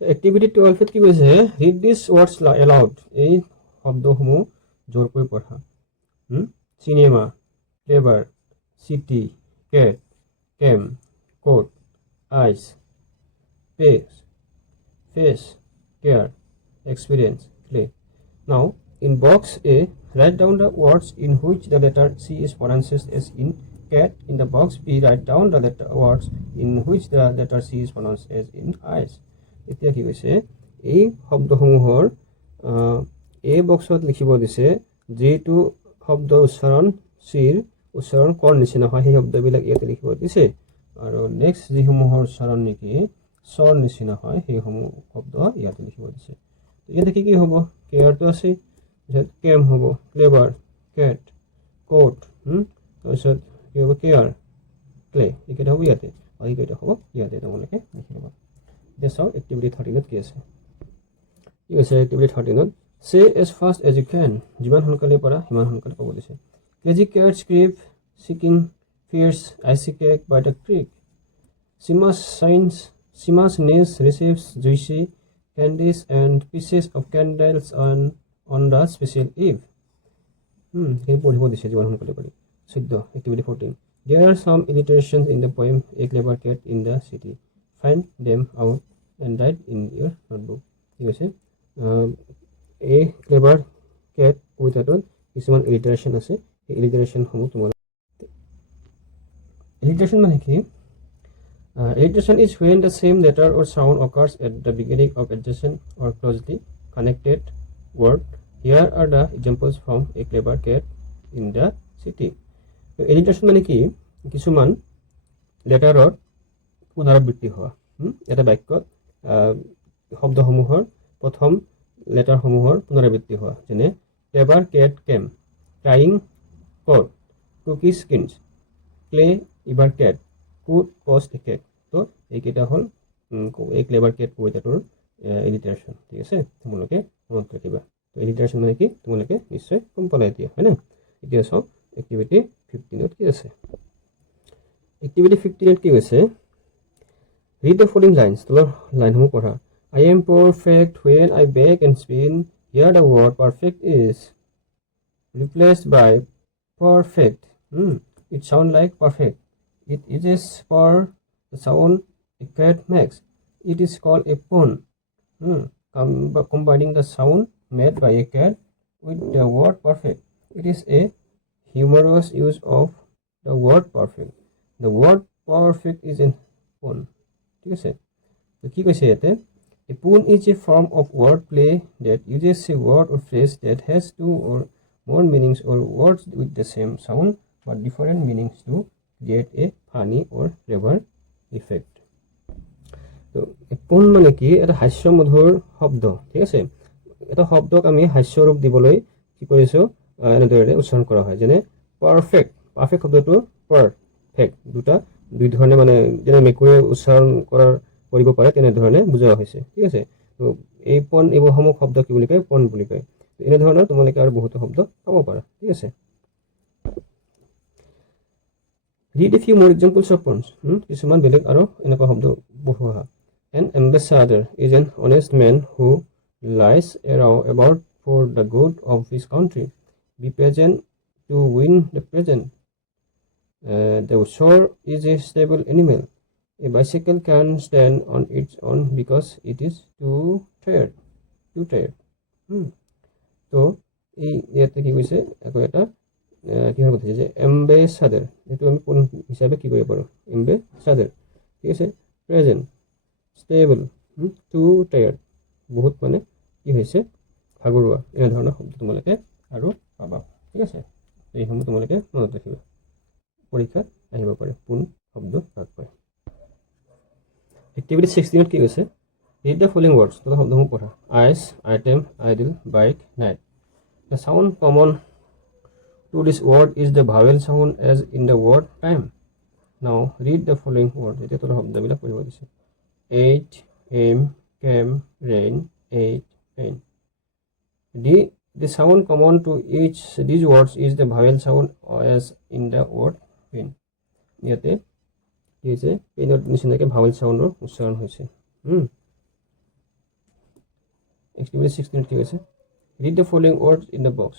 এক্টিভিটি 12 কি কৈছে, ৰিড দিছ ৱৰ্ডছ এলাউড, এই শব্দসমূহ জোৰকৈ পঢ়া। Cinema, flavour, city, cat, came, coat, ice, face, care, experience, clay. Now in box A write down the words in which the letter C is pronounced as in cat. In the box B, write down the words in which the letter C is pronounced as in eyes. এতিয়া কি কৈছে, এই শব্দসমূহৰ এই বক্সত লিখিব দিছে যিটো শব্দৰ উচ্চাৰণ চিৰ উচ্চাৰণ কৰ নিচিনা হয়, সেই শব্দবিলাক ইয়াতে লিখিব দিছে। আৰু নেক্সট যিসমূহৰ উচ্চাৰণ নেকি চৰ নিচিনা হয়, সেইসমূহ শব্দ ইয়াতে লিখিব দিছে। ইয়াতে কি হ'ব, কেয়াৰটো আছে, তাৰপিছত কেম হ'ব, ফ্লেভাৰ, কেট, কোট, তাৰপিছত কি হ'ব, কেয়াৰ, ক্লে, এইকেইটা হ'ব ইয়াতে, আৰু এইকেইটা হ'ব ইয়াতে, তোমালোকে লিখি ল'বা। এতিয়া চাওঁ এক্টিভিটি 13ত কি আছে। কি কৈছে এক্টিভিটি 13ত, say as fast as you can, যিমান সোনকালে পাৰা সিমান সোনকালে ক'ব দিছে। Casey cat scrip seeking fears icy cake by the creek, Seamus niece receives juicy candies and pieces of candles on the special eve. সেই পঢ়িব দিছে যিমান সোনকালে পাৰি। 14 activity 14, there are some alliterations in the poem A Clever Cat in the City. Find them out and write in your notebook. ঠিক আছে, এই ক্লেভাৰ কেট কবিতাটোত কিছুমান এলিটাৰেশ্যন আছে, এই এলিটাৰেশ্যনসমূহ তোমালোকে। এলিটাৰেশ্যন মানে কি? Alliteration is when the same letter or sound occurs at the beginning of adjacent or closely connected word. Here are the examples from A Clever Cat in the City. এলিটাৰেশ্যন মানে কি? কিছুমান লেটাৰৰ পুনৰাবৃত্তি হোৱা, এটা বাক্যত শব্দসমূহৰ প্ৰথম লেটাৰসমূহৰ পুনৰাবৃত্তি হোৱা, যেনে ক্লেভাৰ কেট came, crying caught, cookie skins, clever cat, could post a cake. তো এইকেইটা হ'ল এই ক্লেভাৰ কেট কবিতাটোৰ এলিটাৰেশ্যন। ঠিক আছে, তোমালোকে মনত ৰাখিবা। তো এলিটাৰেশ্যন মানে কি তোমালোকে নিশ্চয় গম পালা এতিয়া, হয় না? এতিয়া চাওক এক্টিভিটি 15ত কি আছে। এক্টিভিটি 15ত কি হৈছে, ৰিড দ্য ফলোইং লাইনছ, তলৰ লাইনসমূহ পঢ়া। I am perfect when I bake and spin, here the word perfect is replaced by perfect. It sounds like perfect. It is for the sound a cat makes. It is called a pun. Combining the sound made by a cat with the word perfect. It is a humorous use of the word perfect. The word perfect is in pun. ঠিক আছে, তো কি কৈছে ইয়াতে? A pun is a form of word play that uses a word or phrase that has two or more meanings or words with the same sound but different meanings to create a funny or clever effect. তো পোন মানে কি? এটা হাস্যমধুৰ শব্দ। ঠিক আছে, এটা শব্দক আমি হাস্যৰূপ দিবলৈ কি কৰিছোঁ, এনেদৰে উচ্চাৰণ কৰা হয়। যেনে পাৰফেক্ট, পাৰফেক্ট শব্দটো পাৰফেক্ট দুই ধৰণে মানে যেনে মেকুৰীয়ে উচ্চাৰণ কৰিব পাৰে তেনেধৰণে বুজোৱা হৈছে। ঠিক আছে, তো এই পণ এইবোৰসমূহ শব্দ কি বুলি কয়? পণ বুলি কয়। এনেধৰণৰ তোমালোকে আৰু বহুতো শব্দ পাব পাৰা। ঠিক আছে, read a few more examples of puns. কিছুমান বেলেগ আৰু এনেকুৱা শব্দ বহুৱা। An ambassador is an honest man who lies around about for the good of his country. Be present to win the present. The shore is a stable animal. A bicycle can stand on its own because it is too tired. তো এই ইয়াতে কি কৈছে, আকৌ এটা কিহৰ কথা যে এম্বেচাডাৰ, এইটো আমি কোন হিচাপে কি কৰিব পাৰোঁ? এম্বেচাডাৰ। ঠিক আছে, প্ৰেজেণ্ট, ষ্টেবল, টু টায়াৰ্ড, বহুত মানে কি হৈছে? ভাগৰুৱা। এনেধৰণৰ শব্দ তোমালোকে আৰু পাবা। ঠিক আছে, এইসমূহ তোমালোকে মনত ৰাখিবা, পৰীক্ষাত আহিব পাৰে পোন শব্দ ভাগ পায়। এক্টিভিটি 16 কি কৈছে? ৰিড দ্য ফলোইং ৱৰ্ডছ, তথা শব্দসমূহ পঢ়া। Ice, item, idol, bike, night. The sound common to this word is the vowel sound as in the word time. Now read the following words. এতিয়া তোৰ শব্দবিলাক পঢ়িব দিছে। Ate, aim, came, rain, ate, pain. The sound common to each these words is the vowel sound as in the word pain. ইয়াতে কি হৈছে? পেইনৰ নিচিনাকৈ vowel চাউণ্ডৰ উচ্চাৰণ হৈছে। এক্টিভিটি 16 কি হৈছে? Read the following words in the box,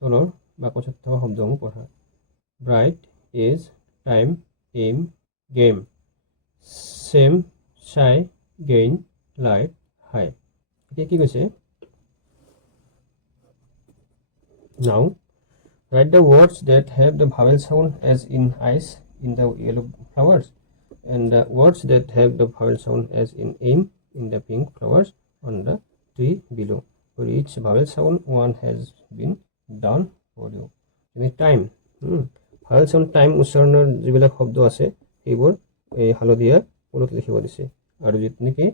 তলৰ বাকচত থকা শব্দসমূহ পঢ়া। Bright, age, time, aim, game, same, sigh, gain, light, হাই। এতিয়া কি কৈছে? নাও write the words that have the vowel sound as in ice in the yellow flowers and the words that have the vowel sound as in aim in the pink flowers on the tree below. For each vowel sound one has been done for you. In time, vowel sound time উচ্চাৰণৰ যিবিলাক শব্দ আছে সেইবোৰ এই হালধীয়া পলত লিখিব দিছে, আৰু যিটো নেকি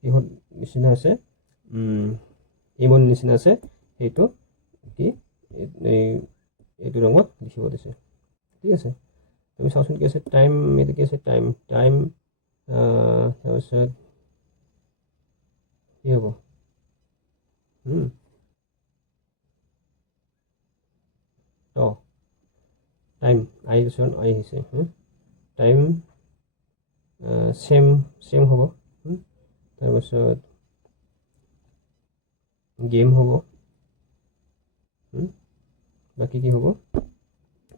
কিহৰ নিচিনা আছে, এইমৰ নিচিনা আছে, সেইটো কি এইটো ৰঙত লিখিব দিছে। ঠিক আছে, তুমি চাওঁচোন কি আছে? টাইম, এইটো কি আছে? টাইম তাৰপিছত কি হ'ব? টাইম আই ওচৰত আই আহিছে। টাইম চেম হ'ব। তাৰপিছত গেম হ'ব। বাকী কি হ'ব?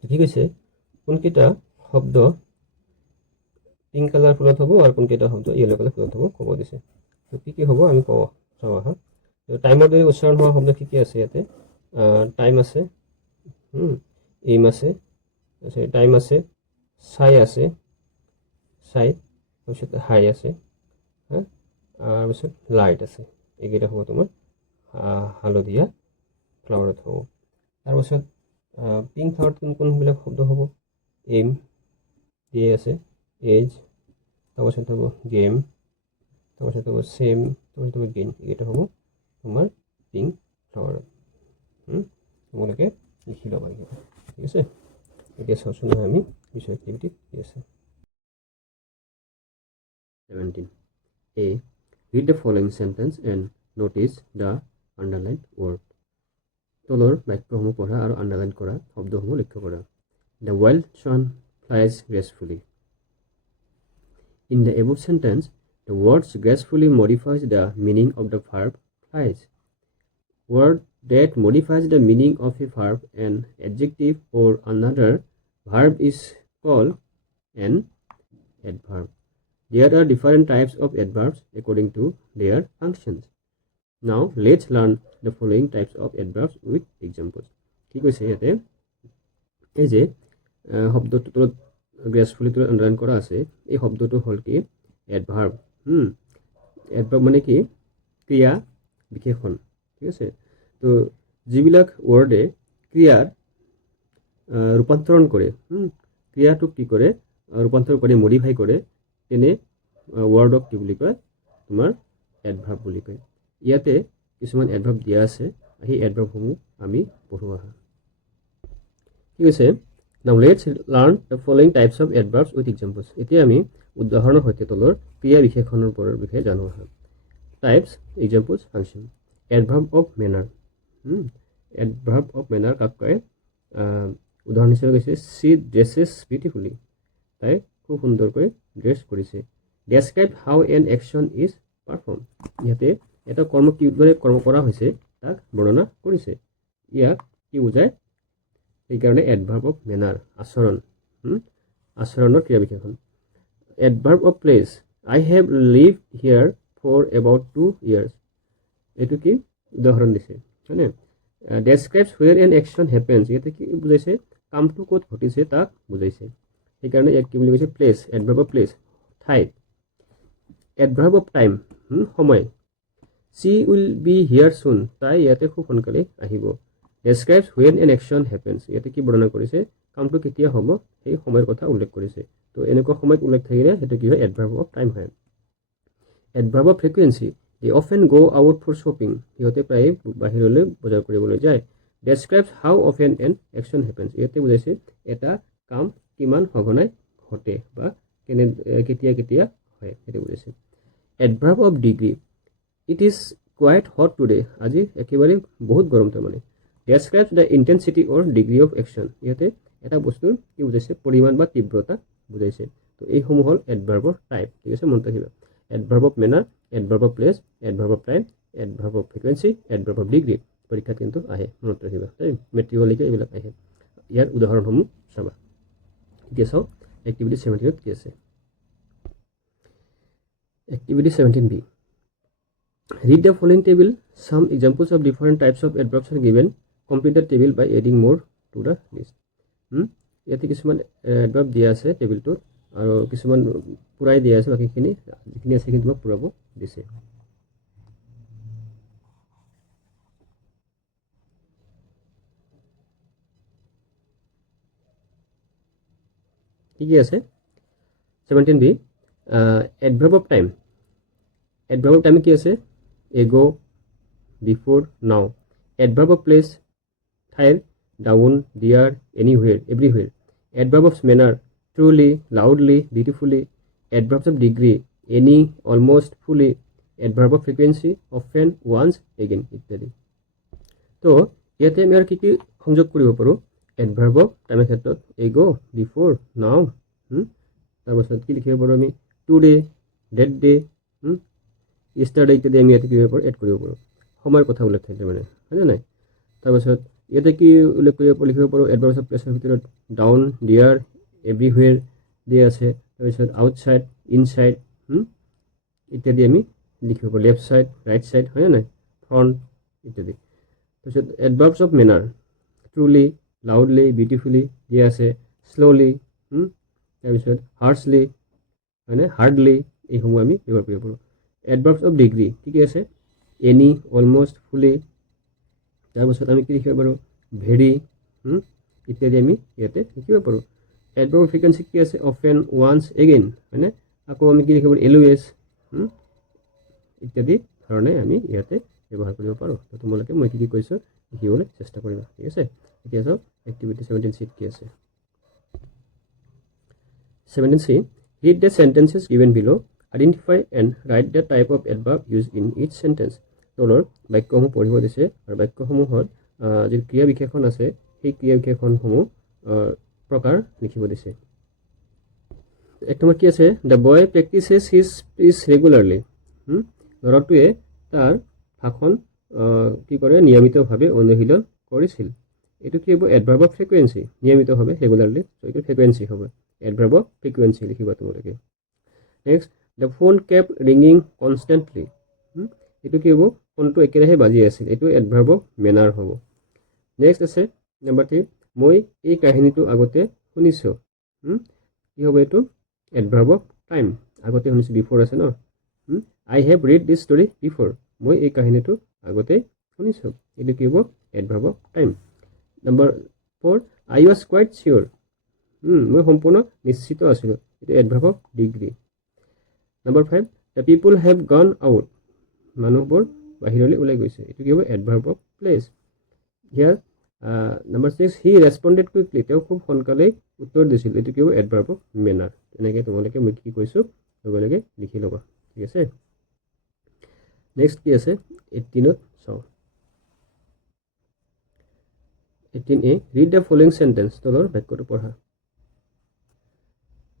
ঠিক আছে, কোনকেইটা শব্দ পিংক কালাৰ ফুলত হ'ব আৰু কোনকেইটা শব্দ য়েলো কালাৰ ফুলত হ'ব ক'ব দিছে। তো কি হ'ব আমি ক'ব চাওঁ আহা। টাইমৰ দৰে উচ্চাৰণ হোৱা শব্দ কি আছে ইয়াতে? টাইম আছে, এইম আছে, টাইম আছে, চাই আছে, তাৰপিছত হাই আছে, তাৰপিছত লাইট আছে। এইকেইটা হ'ব তোমাৰ হালধীয়া ফ্লাৱাৰত হ'ব। তাৰপিছত পিংক ফ্লাৱাৰত কোনবিলাক শব্দ হ'ব? এইম, এ আছে, এজ, তাৰপিছত হ'ব গেম, তাৰপিছত হ'ব চেম, তাৰপিছত হ'ব গেইন। এইকেইটা হ'ব তোমাৰ পিংক ফ্লাৱাৰত। তোমালোকে লিখি ল'বা এইকেইটা। ঠিক আছে, এতিয়া চাওঁচোন আমি পিছৰ এক্টিভিটি কি আছে। 17. A. Read the following sentence and notice the underlined word. তলৰ বাক্যসমূহ পঢ়া আৰু আণ্ডাৰলাইন কৰা শব্দসমূহ লক্ষ্য কৰা। The wild swan flies gracefully. In the above sentence, the words gracefully modifies the meaning of the verb flies. Word that modifies the meaning of a verb, an adjective, or another verb is called an adverb. There are different types of adverbs according to their functions. Now let's learn the following types of adverbs with examples. কি কৈছে ইয়াতে এই যে শব্দটো তলত গ্ৰেছফুলি তলত underline কৰা আছে এই শব্দটো হ'ল কি এডভাৰ্ব এডভাৰ্ব মানে কি ক্ৰিয়া বিশেষণ ঠিক আছে তো যিবিলাক ৱৰ্ডে ক্ৰিয়াৰ ৰূপান্তৰণ কৰে ক্ৰিয়াটোক কি কৰে ৰূপান্তৰণ কৰি মডিফাই কৰে তেনে ৱৰ্ডক কি বুলি কয় তোমাৰ এডভাৰ্ব বুলি কয় ইয়াতে কিছুমান এডভাৰ্ব দিয়া আছে এই এডভাৰ্বসমূহ আমি পঢ়োৱা হয় ঠিক আছে Now let's learn the following types of adverbs with examples. এতিয়া আমি উদাহৰণৰ সৈতে তলৰ ক্ৰিয়া বিশেষণৰ ওপৰৰ বিষয়ে জানো আহা Types, examples, function. Adverb of manner. Adverb of manner কাক কয় উদাহৰণ হিচাপে কৈছে she dresses beautifully. তাই খুব সুন্দৰকৈ ড্ৰেছ কৰিছে Describe how an action is performed. ইয়াতে এটা কৰ্ম কিদৰে কৰ্ম কৰা হৈছে তাক বৰ্ণনা কৰিছে ইয়াক কি বুজায় এইকাৰণে adverb of manner আচৰণ আচৰণৰ ক্ৰিয়া বিশেষণ Adverb of place. I have lived here for about 2 years. এটো কি উদাহৰণ দিছে হয়নে Describes where an action happens. ইয়াতে কি বুজাইছে কামটো ক'ত ঘটিছে তাক বুজাইছে সেইকাৰণে ইয়াক কি বুলি কৈছে প্লেচ adverb of place ঠাই Adverb of time সময় She will be here soon. তাই ইয়াতে খুব সোনকালে আহিব Describes when an action happens. ইয়াতে কি বৰ্ণনা কৰিছে কামটো কেতিয়া হ'ব সেই সময়ৰ কথা উল্লেখ কৰিছে তো এনেকুৱা সময়ত উল্লেখ থাকিলে সেইটো কি হয় adverb of time হয় Adverb of frequency. They often go out for shopping. ইহঁতে প্ৰায় বাহিৰলৈ বজাৰ কৰিবলৈ যায় Describes how often an action happens. ইয়াতে বুজাইছে এটা কাম কিমান সঘনাই ঘটে বা কেতিয়া কেতিয়া হয় সেইটো বুজাইছে Adverb of degree. It is quite hot today. আজি একেবাৰে বহুত গৰম তাৰমানে Describes the intensity or degree of action. ইয়াতে এটা বস্তুৰ কি বুজাইছে পৰিমাণ বা তীব্ৰতা বুজাইছে তো এই সমূহ হ'ল adverb of type ঠিক আছে মনত ৰাখিবা Adverb of manner, adverb of place, adverb of time, adverb of frequency, adverb of degree পৰীক্ষাত কিন্তু আহে মনত ৰাখিবা তাই মেট্ৰিকলৈকে এইবিলাক আহে ইয়াৰ উদাহৰণসমূহ চাবা এতিয়া চাও এক্টিভিটি 17 ত কি আছে Activity 17B. Read the following table. Some examples of different types of adverbs are given. Complete the table by adding more to the list. ইয়াতে কিছুমান adverb দিয়া আছে টেবিলটোত আৰু কিছুমান পুৰাই দিয়া আছে বাকিখিনি যিখিনি আছে কিন্তু পুৰাব দিছে কি আছে 17B adverb of time Adverb of time কি আছে ago before now Adverb of place ঠাইৰ down there anywhere everywhere Adverb of manner truly loudly beautifully Adverbs of degree any almost fully Adverb of frequency often once again ইত্যাদি তো ইয়াতে আমি আৰু কি কি সংযোগ কৰিব পাৰো Adverb of time ক্ষেত্ৰত ago before now তাৰপাছত কি লিখিব পাৰো আমি today that day yesterday ইত্যাদি আমি ইয়াতে কি কৰিব পাৰো এড কৰিব পাৰো সময়ৰ কথা উল্লেখ থাকে মানে হয় নাই তাৰপাছত ইয়াতে কি উল্লেখ কৰিব পাৰো লিখিব পাৰো adverbs of place ভিতৰত down there everywhere দিয়া আছে তাৰপাছত outside inside ইত্যাদি আমি লিখিব পাৰো left side right side হয় নাই front ইত্যাদি তাৰপাছত adverbs of manner truly loudly beautifully দিয়া আছে slowly তাৰপাছত harshly মানে hardly এই সমূহ আমি ব্যৱহাৰ কৰিব পাৰো Adverbs of degree কি আছে any almost fully তাৰপাছত আমি কি লিখিব পাৰো very ইত্যাদি আমি ইয়াতে লিখিব পাৰো Adverb of frequency কি আছে often once again মানে আকৌ আমি কি লিখিব পাৰো always ইত্যাদি ধৰণে আমি ইয়াতে ব্যৱহাৰ কৰিব পাৰো তো তোমালোকে মই কি কৈছো লিখিবলৈ চেষ্টা কৰিবা ঠিক আছে এতিয়া চাও এক্টিভিটি 17 শীট কি আছে 17C read the sentences given below Identify and write the type of adverb used in each sentence. তলৰ বাক্যসমূহ পঢ়িব দিছে আৰু বাক্যসমূহত যে ক্ৰিয়া বিশেষণ আছে সেই ক্ৰিয়া বিশেষণসমূহ প্ৰকাৰ লিখিব দিছে এক নম্বৰ কি আছে The boy practices his speech regularly ল'ৰাটোৱে তাৰ ভাষণ কি কৰে নিয়মিতভাৱে অনুশীলন কৰিছিল এইটো কি হ'ব এডভাৰ্ব অফ ফ্ৰিকুৱেঞ্চি নিয়মিতভাৱে ৰেগুলাৰলি চ' এইটো ফ্ৰিকুৱেঞ্চি হ'ব এডভাৰ্ব অফ ফ্ৰিকুৱেঞ্চি লিখিবা তোমালোকে নেক্সট দ্য ফোন কেপ ৰিঙিং কনষ্টেণ্টলি এইটো কি হ'ব ফোনটো একেৰাহে বাজি আছিল এইটো এডভাৰ্ব অফ মেনাৰ হ'ব নেক্সট আছে নম্বৰ 3 মই এই কাহিনীটো আগতে শুনিছোঁ কি হ'ব এইটো এডভাৰ্ব অফ টাইম আগতে শুনিছোঁ বিফৰ আছে ন I have read this story before মই এই কাহিনীটো আগতে শুনিছোঁ এইটো কি হ'ব adverb of time number 4 I was quite sure মই সম্পূৰ্ণ নিশ্চিত আছিলোঁ এইটো adverb of degree number 5 the people have gone out মানুহবোৰ বাহিৰলৈ ওলাই গৈছে এইটো কি হ'ব adverb of place here number 6 he responded quickly তেওঁ খুব সোনকালেই উত্তৰ দিছিল এইটো কি হ'ব এডভাৰ্ব অফ মেনাৰ তেনেকৈ তোমালোকে মই কি কৈছোঁ লগে লগে লিখি ল'বা ঠিক আছে নেক্সট কি আছে 18ত চাওঁ 18a read the following sentence তলৰ বাক্যটো পঢ়া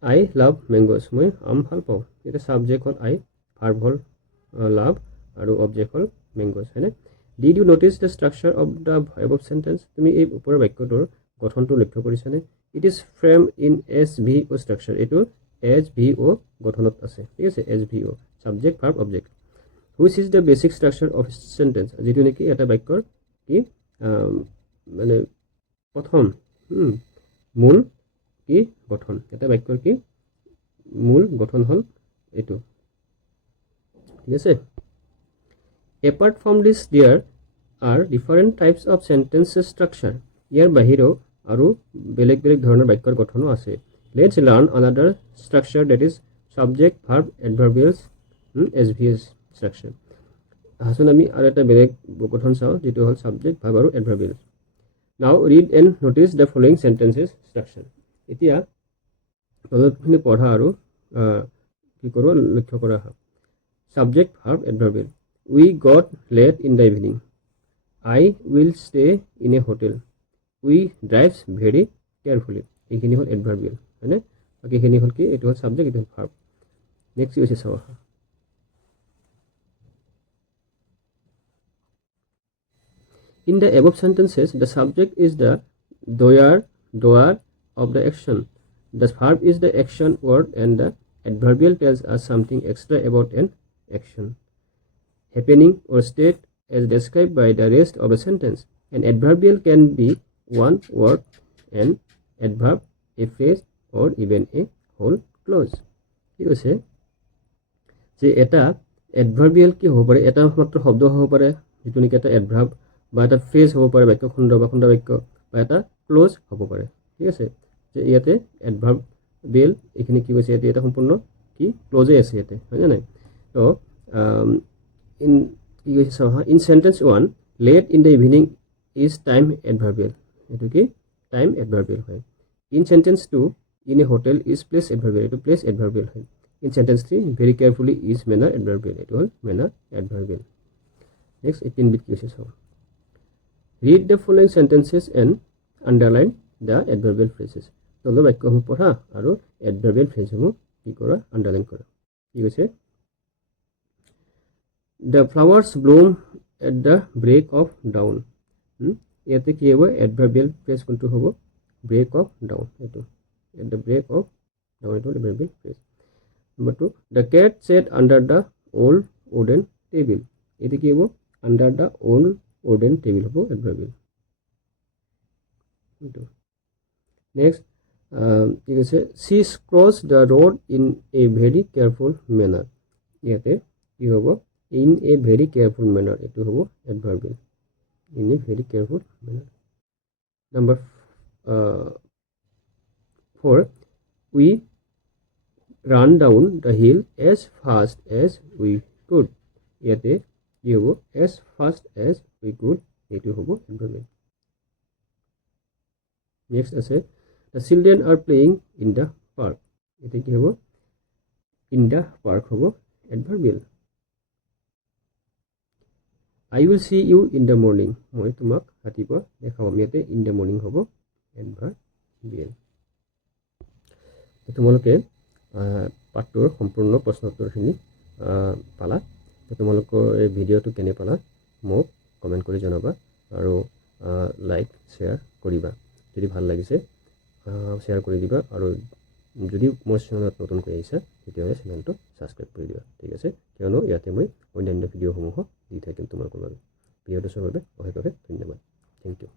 আই লাভ মেংগোজ মই আম ভাল পাওঁ এতিয়া ছাবজেক্ট হ'ল আই ভাৰ্ব হ'ল লাভ আৰু অবজেক্ট হ'ল মেংগোজ হয়নে did you notice the structure of the verb of sentence তুমি এই ওপৰৰ বাক্যটোৰ গঠনটো লক্ষ্য কৰিছানে it is frame in SVO structure এইটো SVO গঠনত আছে ঠিক আছে SVO subject verb object which is the basic structure of sentence যিটো নেকি এটা বাক্যৰ কি মানে প্ৰথম মূল কি গঠন এটা বাক্যৰ কি মূল গঠন হ'ল এইটো ঠিক আছে apart from this there are different types of sentences structure ইয়াৰ বাহিৰেও আৰু বেলেগ বেলেগ ধৰণৰ বাক্যৰ গঠনো আছে let's learn another structure that is subject verb adverbials SVS structure আহচোন আমি আৰু এটা বেলেগ গঠন চাওঁ যিটো হ'ল ছাবজেক্ট ভাৰ্ব আৰু adverbials now read and notice the following sentences structure এতিয়া তলৰখিনি পঢ়া আৰু কি কৰোঁ লক্ষ্য কৰা হয় subject verb adverbial we got late in the evening I will stay in a hotel we drives very carefully এইখিনি হ'ল এডভাৰ্বিয়েল হয়নে বাকীখিনি হ'ল কি এইটো হ'ল ছাবজেক্ট এইটো হ'ল ভাৰ্ব নেক্সট হৈছে চাওঁ In the above sentences, the subject is the doer of the action. The verb is the action word and the adverbial tells us something extra about an action, happening or state as described by the rest of a sentence. An adverbial can be one word, an adverb, a phrase or even a whole clause. কি কৈছে যে এটা adverbial কি হ'ব পাৰে এটা মাত্ৰ শব্দ হ'ব পাৰে যিটো নেকি এটা adverb বা এটা ফ্ৰেজ হ'ব পাৰে বাক্য খণ্ড বা খণ্ড বাক্য বা এটা ক্লোজ হ'ব পাৰে ঠিক আছে যে ইয়াতে এডভাৰ্বিয়েল এইখিনি কি কৈছে ইয়াতে এটা সম্পূৰ্ণ কি ক্লোজে আছে ইয়াতে হয়নে নাই তো ইন কি কৈছে চাওঁ in sentence 1 late in the evening is time adverbial এইটো কি টাইম এডভাৰ্বিয়েল হয় in sentence 2 in a hotel is place adverbial এইটো প্লেচ এডভাৰ্বিয়েল হয় in sentence 3 very carefully is manner adverbial এইটো হ'ল মেনাৰ এডভাৰ্বিয়েল নেক্সট 18 বিট কি কৈছে চাওঁ Read the following sentences and underline the adverbial phrases. তলৰ বাক্যসমূহ পঢ়া আৰু adverbial phraseসমূহ কি কৰা underline কৰা কি কৈছে The flowers bloom at the break of dawn. ইয়াতে কি হ'ব adverbial phrase কোনটো হ'ব break of dawn এইটো at the break of dawn এইটো adverbial phrase. Number 2 The cat sat under the old wooden table. এইটো কি হ'ব under the old wooden table হ'ব adverbial. Next, কি কৈছে she crossed the road in a very careful manner. ইয়াতে কি হ'ব in a very careful manner এইটো হ'ব adverbial in a very careful manner. Number 4 we ran down the hill as fast as we could. ইয়াতে কি হ'ব as fast as we could এইটো হ'ব adverbial. Next আছে the children are playing in the park. এতে কি হ'ব in the park হ'ব adverbial. I will see you in the morning. মই তোমাক ৰাতিপুৱা দেখা পাম ইয়াতে in the morning হ'ব adverbial. তোমালোকে পাঠটোৰ সম্পূৰ্ণ প্ৰশ্ন উত্তৰখিনি পালা তোমালোকৰ এই ভিডিঅ'টো কেনে পালা মোক কমেণ্ট কৰি জনাবা আৰু লাইক শ্বেয়াৰ কৰিবা। যদি ভাল লাগিছে শ্বেয়াৰ কৰি দিবা আৰু যদি মোৰ চেনেলত নতুনকৈ আহিছা তেতিয়াহ'লে চেনেলটো ছাবস্ক্ৰাইব কৰি দিবা। ঠিক আছে, কিয়নো ইয়াতে মই অন্যান্য ভিডিঅ'সমূহো দি থাকিম তোমালোকৰ বাবে। ভিডিঅ'টো চোৱাৰ বাবে অশেষ ধন্যবাদ। Thank U.